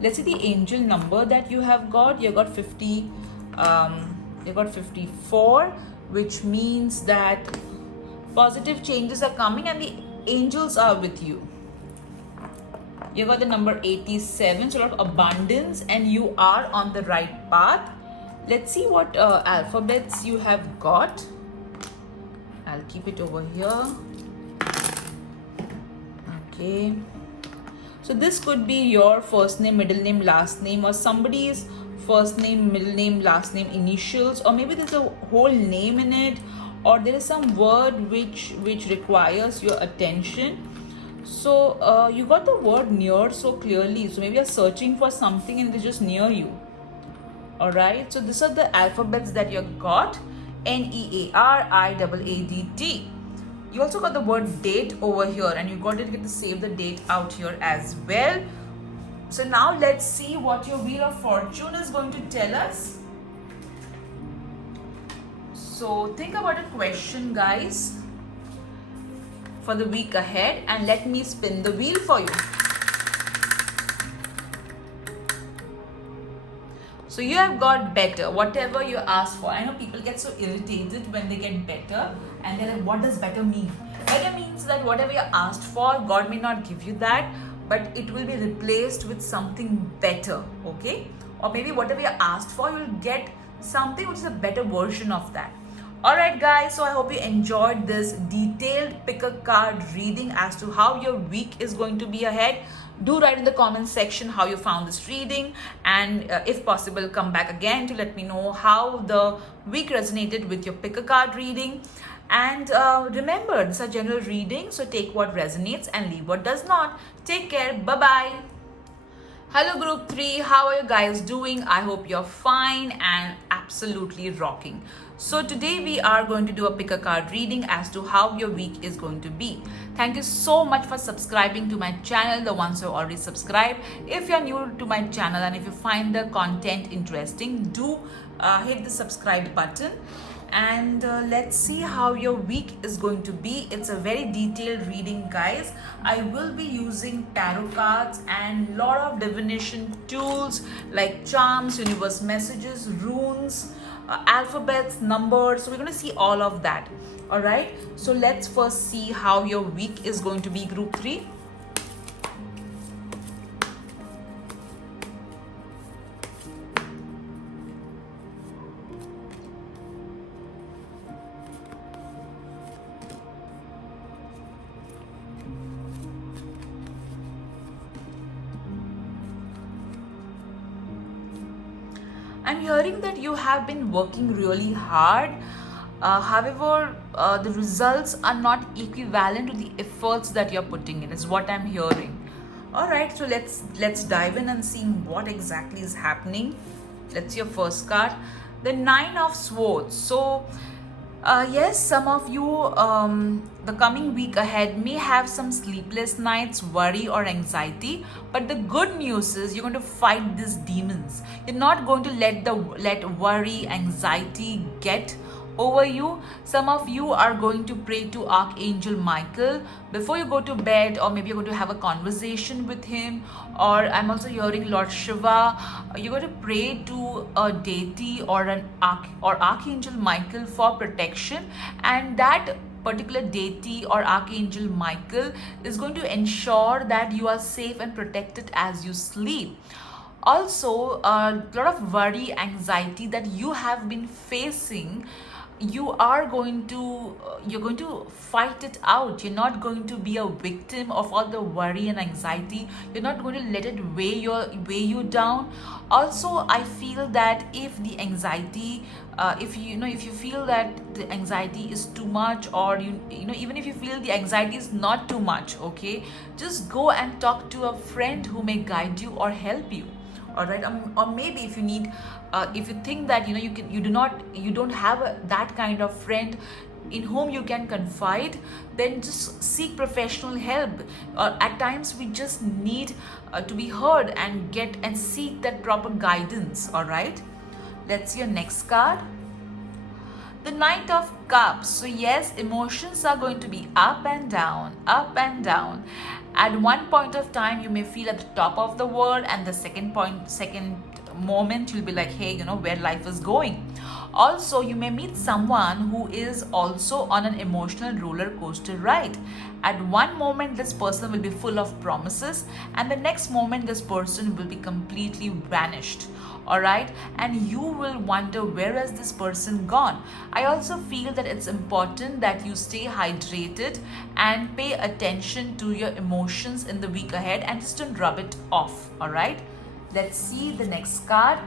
Let's see the angel number that you have got. You got 50, you got 54, which means that positive changes are coming and the angels are with you. You got the number 87, so a lot of abundance, and you are on the right path. Let's see what alphabets you have got. I'll keep it over here. Okay. So this could be your first name, middle name, last name, or somebody's first name, middle name, last name, initials, or maybe there's a whole name in it, or there is some word which requires your attention. So you got the word near so clearly, so maybe you're searching for something and it's just near you. All right, so these are the alphabets that you got: NEARIAADT. You also got the word date over here, and you got to get to save the date out here as well. So now let's see what your Wheel of Fortune is going to tell us. So think about a question, guys, for the week ahead, and let me spin the wheel for you. So you have got better, whatever you ask for. I know people get so irritated when they get better, and they're like, what does better mean? Better means that whatever you asked for, God may not give you that, but it will be replaced with something better, okay? Or maybe whatever you asked for, you'll get something which is a better version of that. Alright guys, so I hope you enjoyed this detailed pick a card reading as to how your week is going to be ahead. Do write in the comments section how you found this reading, and if possible, come back again to let me know how the week resonated with your pick a card reading. And remember, this is a general reading, so take what resonates and leave what does not. Take care. Bye-bye. Hello group 3, how are you guys doing? I hope you're fine and absolutely rocking. So today we are going to do a pick a card reading as to how your week is going to be. Thank you so much for subscribing to my channel, the ones who are already subscribed. If you're new to my channel and if you find the content interesting, do hit the subscribe button. And let's see how your week is going to be. It's a very detailed reading, guys. I will be using tarot cards and lot of divination tools like charms, universe messages, runes, alphabets, numbers. So we're going to see all of that. All right, so let's first see how your week is going to be, group 3. I'm hearing that you have been working really hard However, the results are not equivalent to the efforts that you're putting in, is what I'm hearing. All right, so let's dive in and see what exactly is happening. Let's see your first card, the Nine of Swords. So yes, some of you, the coming week ahead may have some sleepless nights, worry, or anxiety. But the good news is you're going to fight these demons. You're not going to let worry, anxiety get over you. Some of you are going to pray to Archangel Michael before you go to bed, or maybe you're going to have a conversation with him. Or I'm also hearing Lord Shiva. You're going to pray to a deity or Archangel Michael for protection, and that particular deity or Archangel Michael is going to ensure that you are safe and protected as you sleep. Also, a lot of worry, anxiety that you have been facing, you're going to fight it out. You're not going to be a victim of all the worry and anxiety. You're not going to let it weigh you down. Also, I feel that if the anxiety, if you feel that the anxiety is too much, or even if you feel the anxiety is not too much, okay, just go and talk to a friend who may guide you or help you. All right, or maybe if you need, if you think that you don't have that kind of friend in whom you can confide, then just seek professional help. At times we just need to be heard and seek that proper guidance. All right, let's see your next card, the Knight of Cups. So yes, emotions are going to be up and down, up and down. At one point of time, you may feel at the top of the world, and the second moment, you'll be like, hey, where life is going. Also, you may meet someone who is also on an emotional roller coaster ride. At one moment, this person will be full of promises, and the next moment, this person will be completely vanished. All right, and you will wonder, where has this person gone? I also feel that it's important that you stay hydrated and pay attention to your emotions in the week ahead, and just don't rub it off. All right, let's see the next card,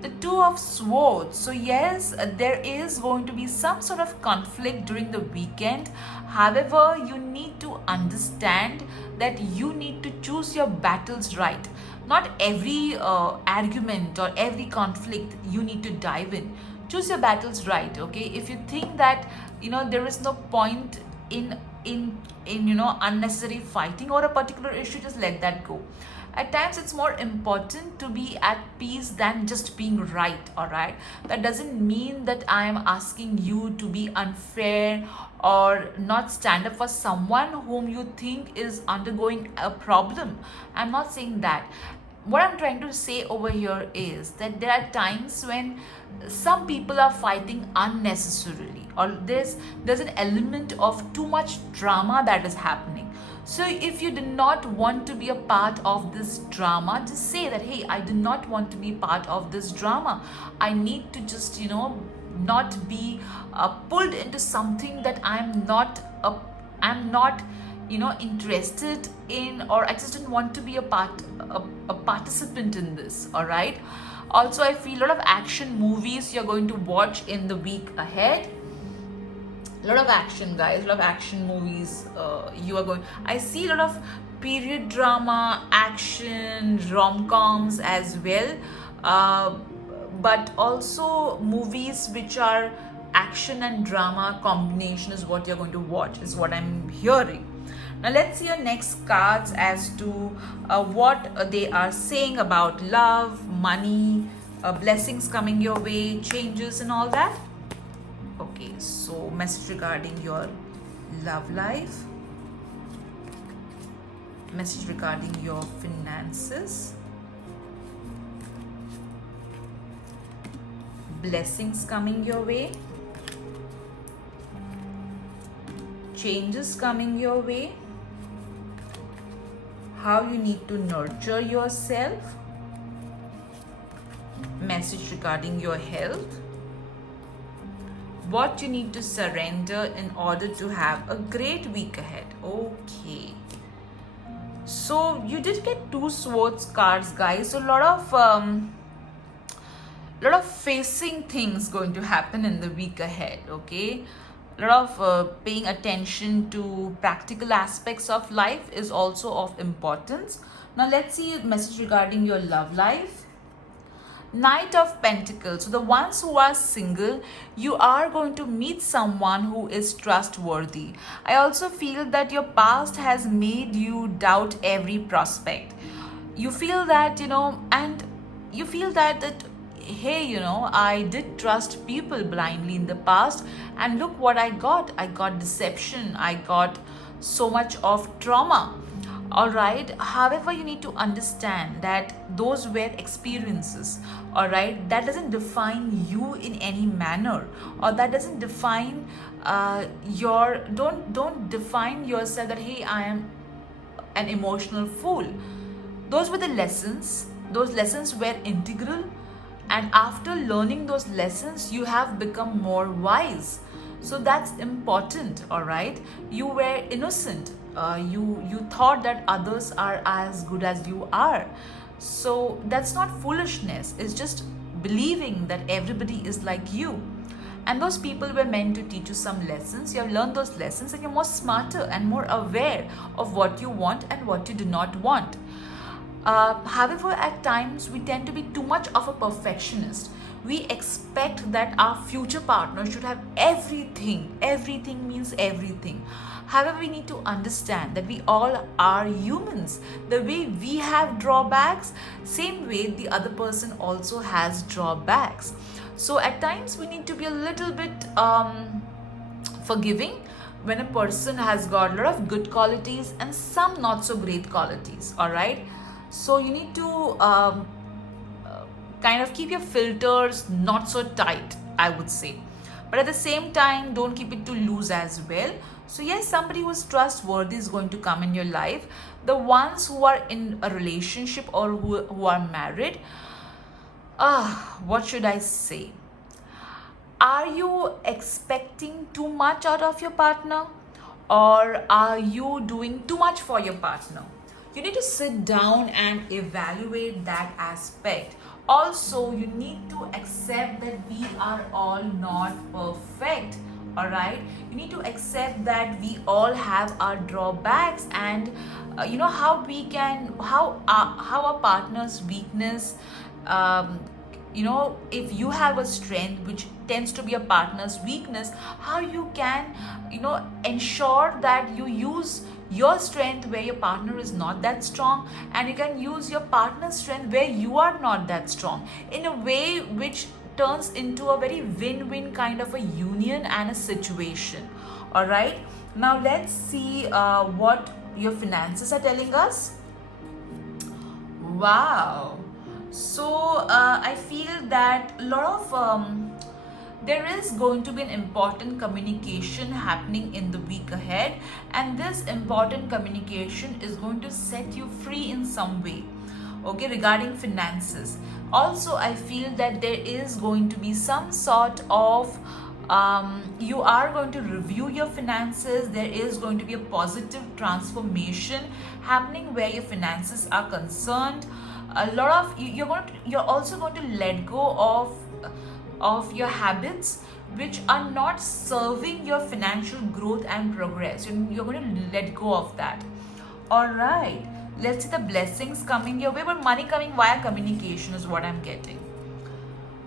the Two of Swords. So yes, there is going to be some sort of conflict during the weekend. However, you need to understand that you need to choose your battles right. Not every argument or every conflict you need to dive in. Choose your battles right, okay? If you think that there is no point in unnecessary fighting or a particular issue, just let that go. At times it's more important to be at peace than just being right. All right, that doesn't mean that I am asking you to be unfair or not stand up for someone whom you think is undergoing a problem. I'm not saying that. What I'm trying to say over here is that there are times when some people are fighting unnecessarily, or there's an element of too much drama that is happening. So if you do not want to be a part of this drama, just say that, hey, I do not want to be part of this drama. I need to just not be pulled into something that I'm not interested in, or I just don't want to be a participant in this. All right, also I feel a lot of action movies you're going to watch in the week ahead. A lot of action, guys, a lot of action movies you are going. I see a lot of period drama, action, rom-coms as well, but also movies which are action and drama combination is what you're going to watch, is what I'm hearing. Now let's see your next cards as to what they are saying about love, money, blessings coming your way, changes and all that. Okay, so message regarding your love life, message regarding your finances, blessings coming your way, changes coming your way, how you need to nurture yourself, message regarding your health, what you need to surrender in order to have a great week ahead. Okay, so you did get two swords cards, guys. So a lot of A lot of facing things going to happen in the week ahead. Okay, a lot of paying attention to practical aspects of life is also of importance. Now let's see a message regarding your love life. Knight of Pentacles. So the ones who are single, you are going to meet someone who is trustworthy. I also feel that your past has made you doubt every prospect. You feel that, and you feel that hey, I did trust people blindly in the past, and look what I got. I got deception. I got so much of trauma. All right, however, you need to understand that those were experiences. All right, that doesn't define you in any manner, or that doesn't define your don't define yourself that hey, I am an emotional fool. Those were the lessons. Those lessons were integral, and after learning those lessons you have become more wise. So that's important. All right, you were innocent. You thought that others are as good as you are. So that's not foolishness, it's just believing that everybody is like you. And those people were meant to teach you some lessons. You have learned those lessons, and you're more smarter and more aware of what you want and what you do not want. However, at times we tend to be too much of a perfectionist. We expect that our future partner should have everything. Everything means everything. However, we need to understand that we all are humans. The way we have drawbacks, same way the other person also has drawbacks. So at times we need to be a little bit forgiving when a person has got a lot of good qualities and some not so great qualities. All right, so you need to kind of keep your filters not so tight, I would say, but at the same time don't keep it too loose as well. So yes, somebody who is trustworthy is going to come in your life. The ones who are in a relationship or who are married, what should I say? Are you expecting too much out of your partner, or are you doing too much for your partner? You need to sit down and evaluate that aspect. Also, you need to accept that we are all not perfect. All right, you need to accept that we all have our drawbacks, and how our partner's weakness, if you have a strength which tends to be a partner's weakness, how you can ensure that you use your strength where your partner is not that strong, and you can use your partner's strength where you are not that strong, in a way which turns into a very win-win kind of a union and a situation. All right, now let's see what your finances are telling us. Wow. So I feel that a lot of there is going to be an important communication happening in the week ahead, and this important communication is going to set you free in some way. Okay, regarding finances. Also, I feel that there is going to be some sort of you are going to review your finances. There is going to be a positive transformation happening where your finances are concerned. A lot of you're also going to let go of your habits which are not serving your financial growth and progress. You're going to let go of that. All right, let's see the blessings coming your way, but money coming via communication is what I'm getting.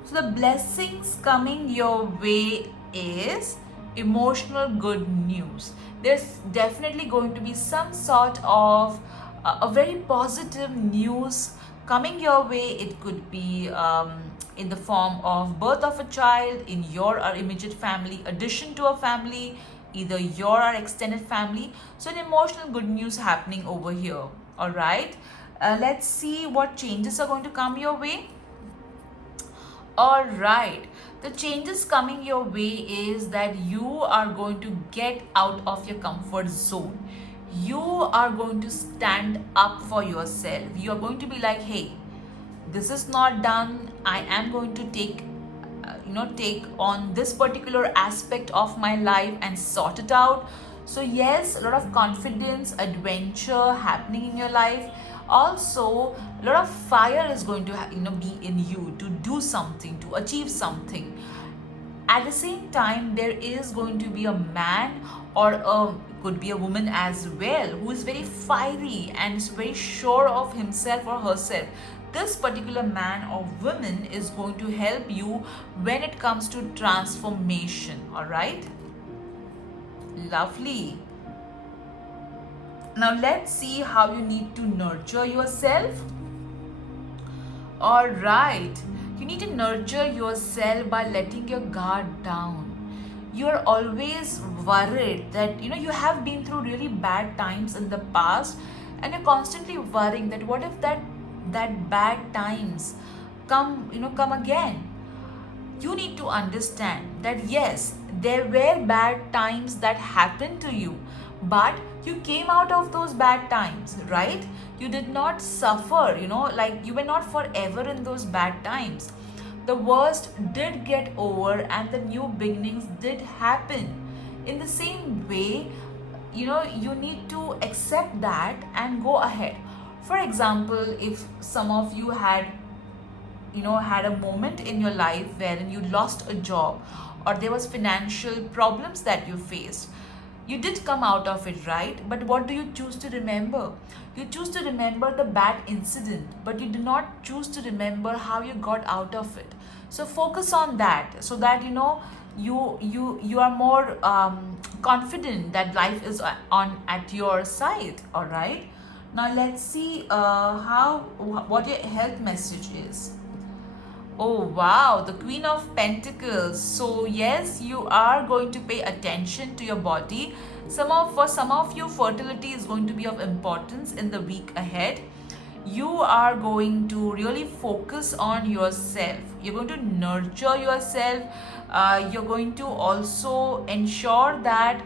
So the blessings coming your way is emotional good news. There's definitely going to be some sort of a very positive news coming your way. It could be in the form of birth of a child in your or immediate family, addition to a family, either your or extended family. So an emotional good news happening over here. All right, let's see what changes are going to come your way. All right, the changes coming your way is that you are going to get out of your comfort zone. You are going to stand up for yourself. You are going to be like, hey, this is not done. I am going to take on this particular aspect of my life and sort it out. So yes, a lot of confidence, adventure happening in your life. Also, a lot of fire is going to be in you to do something, to achieve something. At the same time, there is going to be a man, or could be a woman as well, who is very fiery and is very sure of himself or herself. This particular man or woman is going to help you when it comes to transformation. All right, lovely. Now let's see how you need to nurture yourself. All right, you need to nurture yourself by letting your guard down. You're always worried that you have been through really bad times in the past, and you're constantly worrying that what if that bad times come again. You need to understand that yes, there were bad times that happened to you, but you came out of those bad times, right? You did not suffer, like you were not forever in those bad times. The worst did get over and the new beginnings did happen. In the same way, you need to accept that and go ahead. For example, if some of you had a moment in your life wherein you lost a job, or there was financial problems that you faced, you did come out of it, right? But what do you choose to remember? You choose to remember the bad incident, but you do not choose to remember how you got out of it. So focus on that, so that you are more confident that life is on at your side. All right, now let's see what your health message is. Oh wow, the Queen of Pentacles. So yes, you are going to pay attention to your body. For some of you, fertility is going to be of importance in the week ahead. You are going to really focus on yourself. You're going to nurture yourself. You're going to also ensure that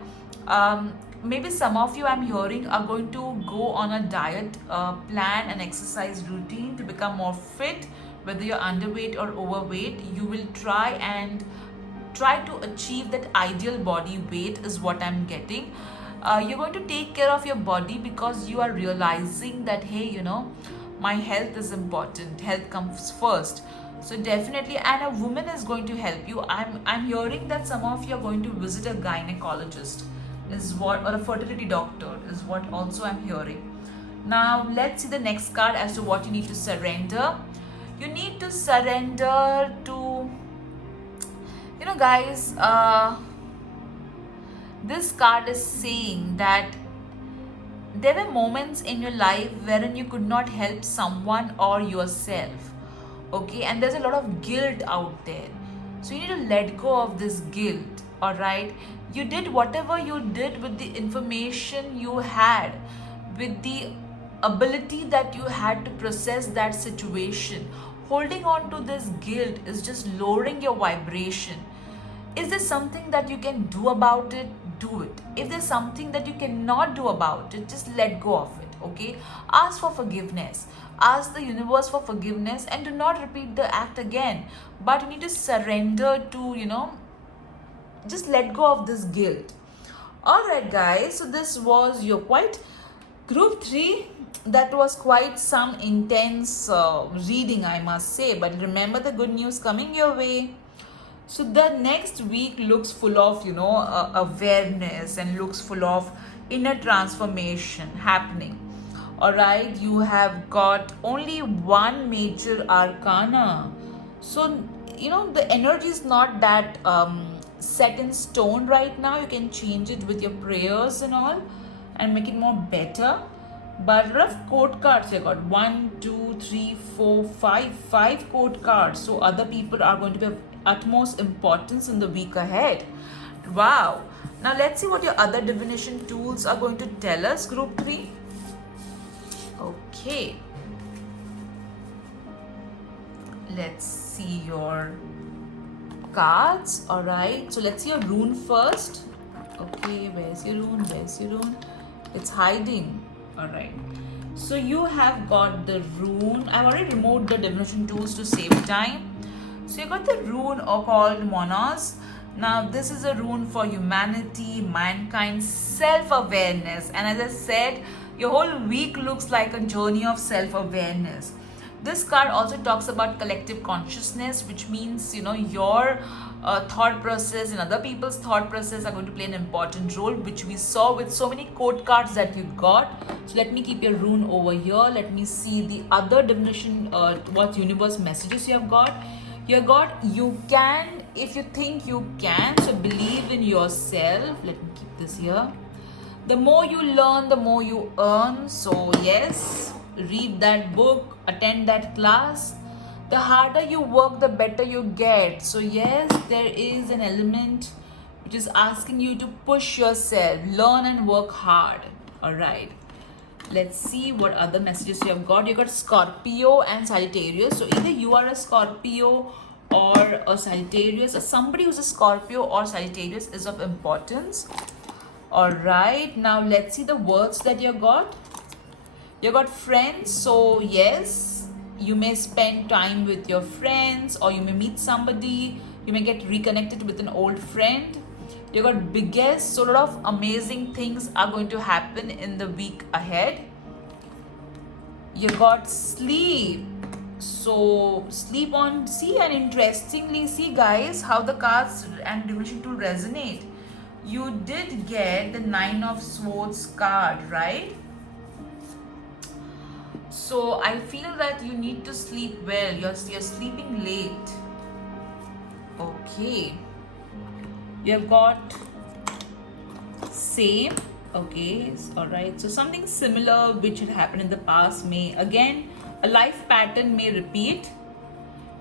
maybe some of you, I'm hearing, are going to go on a diet plan and exercise routine to become more fit. Whether you're underweight or overweight, you will try to achieve that ideal body weight is what I'm getting. You're going to take care of your body because you are realizing that, hey, my health is important. Health comes first. So definitely, and a woman is going to help you. I'm hearing that some of you are going to visit a gynecologist, or a fertility doctor is what also I'm hearing. Now let's see the next card as to what you need to surrender. You need to surrender to, guys, this card is saying that there were moments in your life wherein you could not help someone or yourself. Okay, and there's a lot of guilt out there. So you need to let go of this guilt. All right, you did whatever you did with the information you had, with the ability that you had to process that situation. Holding on to this guilt is just lowering your vibration. Is there something that you can do about it? Do it. If there's something that you cannot do about it, just let go of it. Okay, ask for forgiveness. Ask the universe for forgiveness and do not repeat the act again. But you need to surrender to, just let go of this guilt. All right, guys, so this was your group 3. That was quite some intense reading, I must say. But remember the good news coming your way. So the next week looks full of, awareness, and looks full of inner transformation happening. All right, you have got only one major arcana. So, the energy is not that set in stone right now. You can change it with your prayers and all and make it more better. But rough court cards, you got 1, 2, 3, 4, 5 court cards. So other people are going to be of utmost importance in the week ahead. Wow. Now let's see what your other divination tools are going to tell us, group 3. Okay. Let's see your cards. All right. So let's see your rune first. Okay, where's your rune? It's hiding. All right, so you have got the rune. I've already removed the divination tools to save time. So you got the rune called Monos. Now this is a rune for humanity, mankind, self-awareness, and as I said, Your whole week looks like a journey of self-awareness. This card also talks about collective consciousness, which means, you know, your thought process and other people's thought process are going to play an important role, which we saw with so many quote cards that you got. So let me keep your rune over here. Let me see the other definition, what universe messages you have got. You have got, you can if you think you can. So believe in yourself. Let me keep this here. The more you learn, the more you earn. So yes, read that book, attend that class. The harder you work, the better you get. So yes, there is an element which is asking you to push yourself, learn and work hard. All right, let's see what other messages you have got. You got Scorpio and Sagittarius. So either you are a Scorpio or a Sagittarius, or somebody who's a Scorpio or Sagittarius is of importance. All right, now let's see the words that you got. You got friends. So yes, you may spend time with your friends, or you may meet somebody. You may get reconnected with an old friend. You got biggest. So a lot of amazing things are going to happen in the week ahead. You got sleep. So sleep on. See, and interestingly, see guys, how the cards and divination tool resonate. You did get the 9 of Swords card, right? So I feel that you need to sleep well. You're sleeping late. Okay. You have got same. Okay. All right. So something similar which had happened in the past may, again, a life pattern may repeat.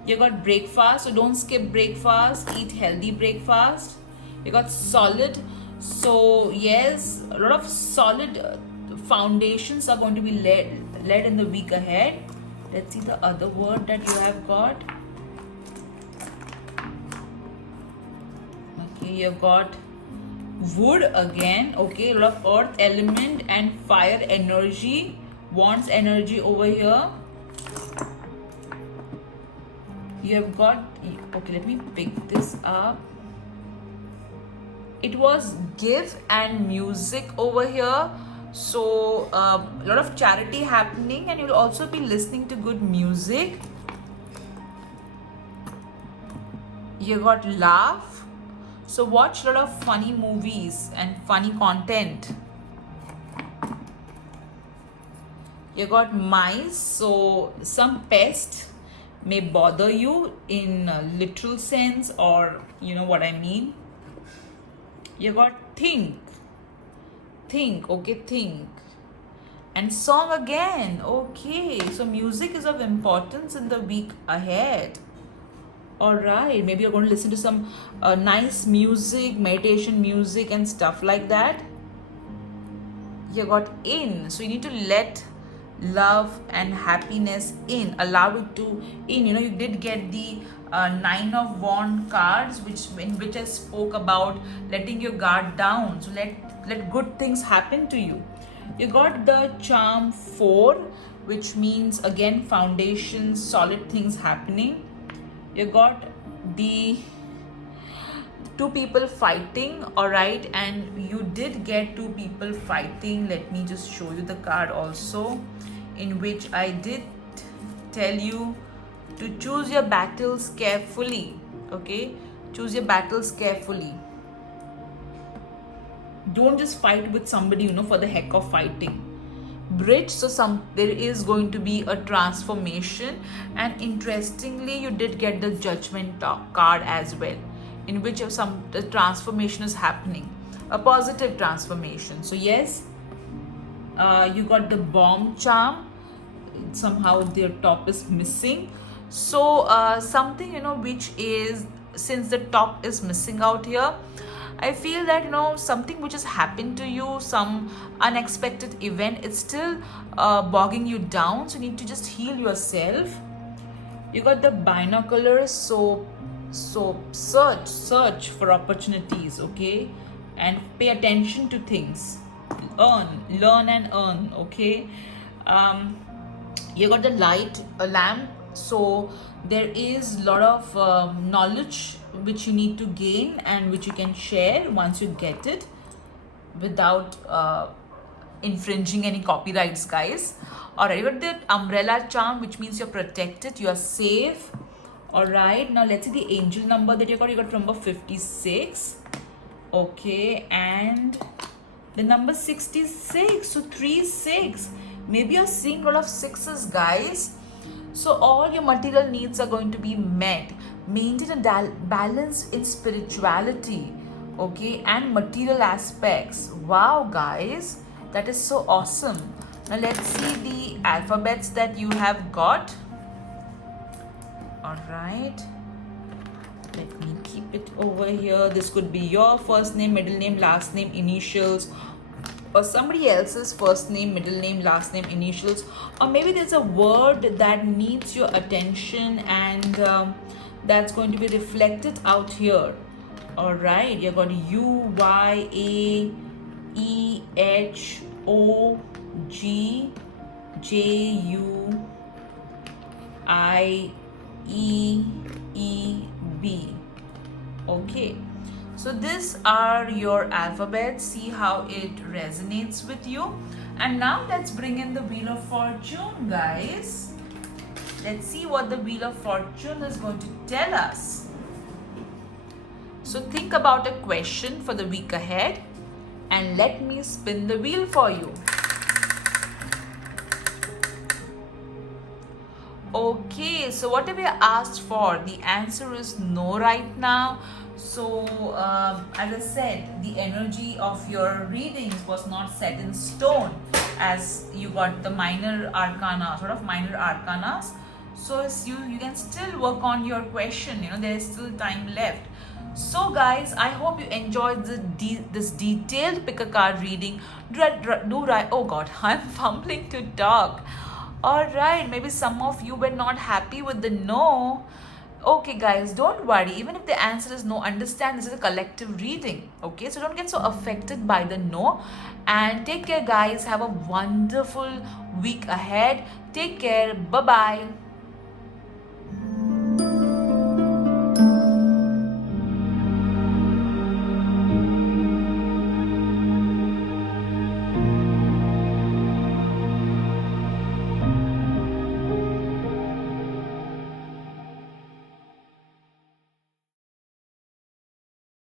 You got breakfast. So don't skip breakfast. Eat healthy breakfast. You got solid. So yes, a lot of solid foundations are going to be led in the week ahead. Let's see the other word that you have got. Okay, you've got wood again. Okay, a lot of earth element and fire energy, wands energy over here. You have got, okay, let me pick this up. It was give and music over here. So a lot of charity happening, and you'll also be listening to good music. You got laugh. So watch a lot of funny movies and funny content. You got mice. So some pest may bother you in a literal sense, or you know what I mean. You got think, okay, think. And song again. Okay, so music is of importance in the week ahead. All right, maybe you're going to listen to some nice music, meditation music and stuff like that. You got in. So you need to let love and happiness in, allow it to in. You know, you did get the 9 of Wands cards, in which I spoke about letting your guard down. So let good things happen to you. You got the charm 4, which means again foundation, solid things happening. You got the 2 people fighting. All right, and you did get 2 people fighting. Let me just show you the card also, in which I did tell you to choose your battles carefully. Okay, choose your battles carefully. Don't just fight with somebody, you know, for the heck of fighting. Bridge. So there is going to be a transformation, and interestingly you did get the Judgment card as well, in which the transformation is happening, a positive transformation. So yes, you got the bomb charm. Somehow their top is missing. So something, you know, which is, since the top is missing out here, I feel that, you know, something which has happened to you, some unexpected event, it's still bogging you down. So you need to just heal yourself. You got the binoculars. So search for opportunities, okay, and pay attention to things. Learn and earn, okay. You got the light, a lamp. So there is a lot of knowledge which you need to gain and which you can share once you get it, without infringing any copyrights, guys. Alright, you got the umbrella charm, which means you're protected, you're safe. Alright, now let's see the angel number that you got. You got number 56. Okay, and the number 66. So 36. Maybe you're seeing a lot of sixes, guys. So all your material needs are going to be met. Maintain a balance in spirituality, okay, and material aspects. Wow, guys, that is so awesome. Now let's see the alphabets that you have got. All right, let me keep it over here. This could be your first name, middle name, last name, initials, or somebody else's first name, middle name, last name, initials, or maybe there's a word that needs your attention, and that's going to be reflected out here. All right, you got U, Y, A, E, H, O, G, J, U, I, E, E, B. Okay, so these are your alphabets. See how it resonates with you. And now let's bring in the Wheel of Fortune, guys. Let's see what the Wheel of Fortune is going to tell us. So think about a question for the week ahead and let me spin the wheel for you. Okay, so what have you asked for? The answer is no right now. So, as I said, the energy of your readings was not set in stone, as you got the minor arcana, sort of minor arcanas. So you can still work on your question. You know, there is still time left. So guys, I hope you enjoyed this detailed pick a card reading. Oh God, I'm fumbling to talk. Alright, maybe some of you were not happy with the no. Okay guys, don't worry. Even if the answer is no, understand this is a collective reading. Okay, so don't get so affected by the no. And take care guys. Have a wonderful week ahead. Take care. Bye-bye.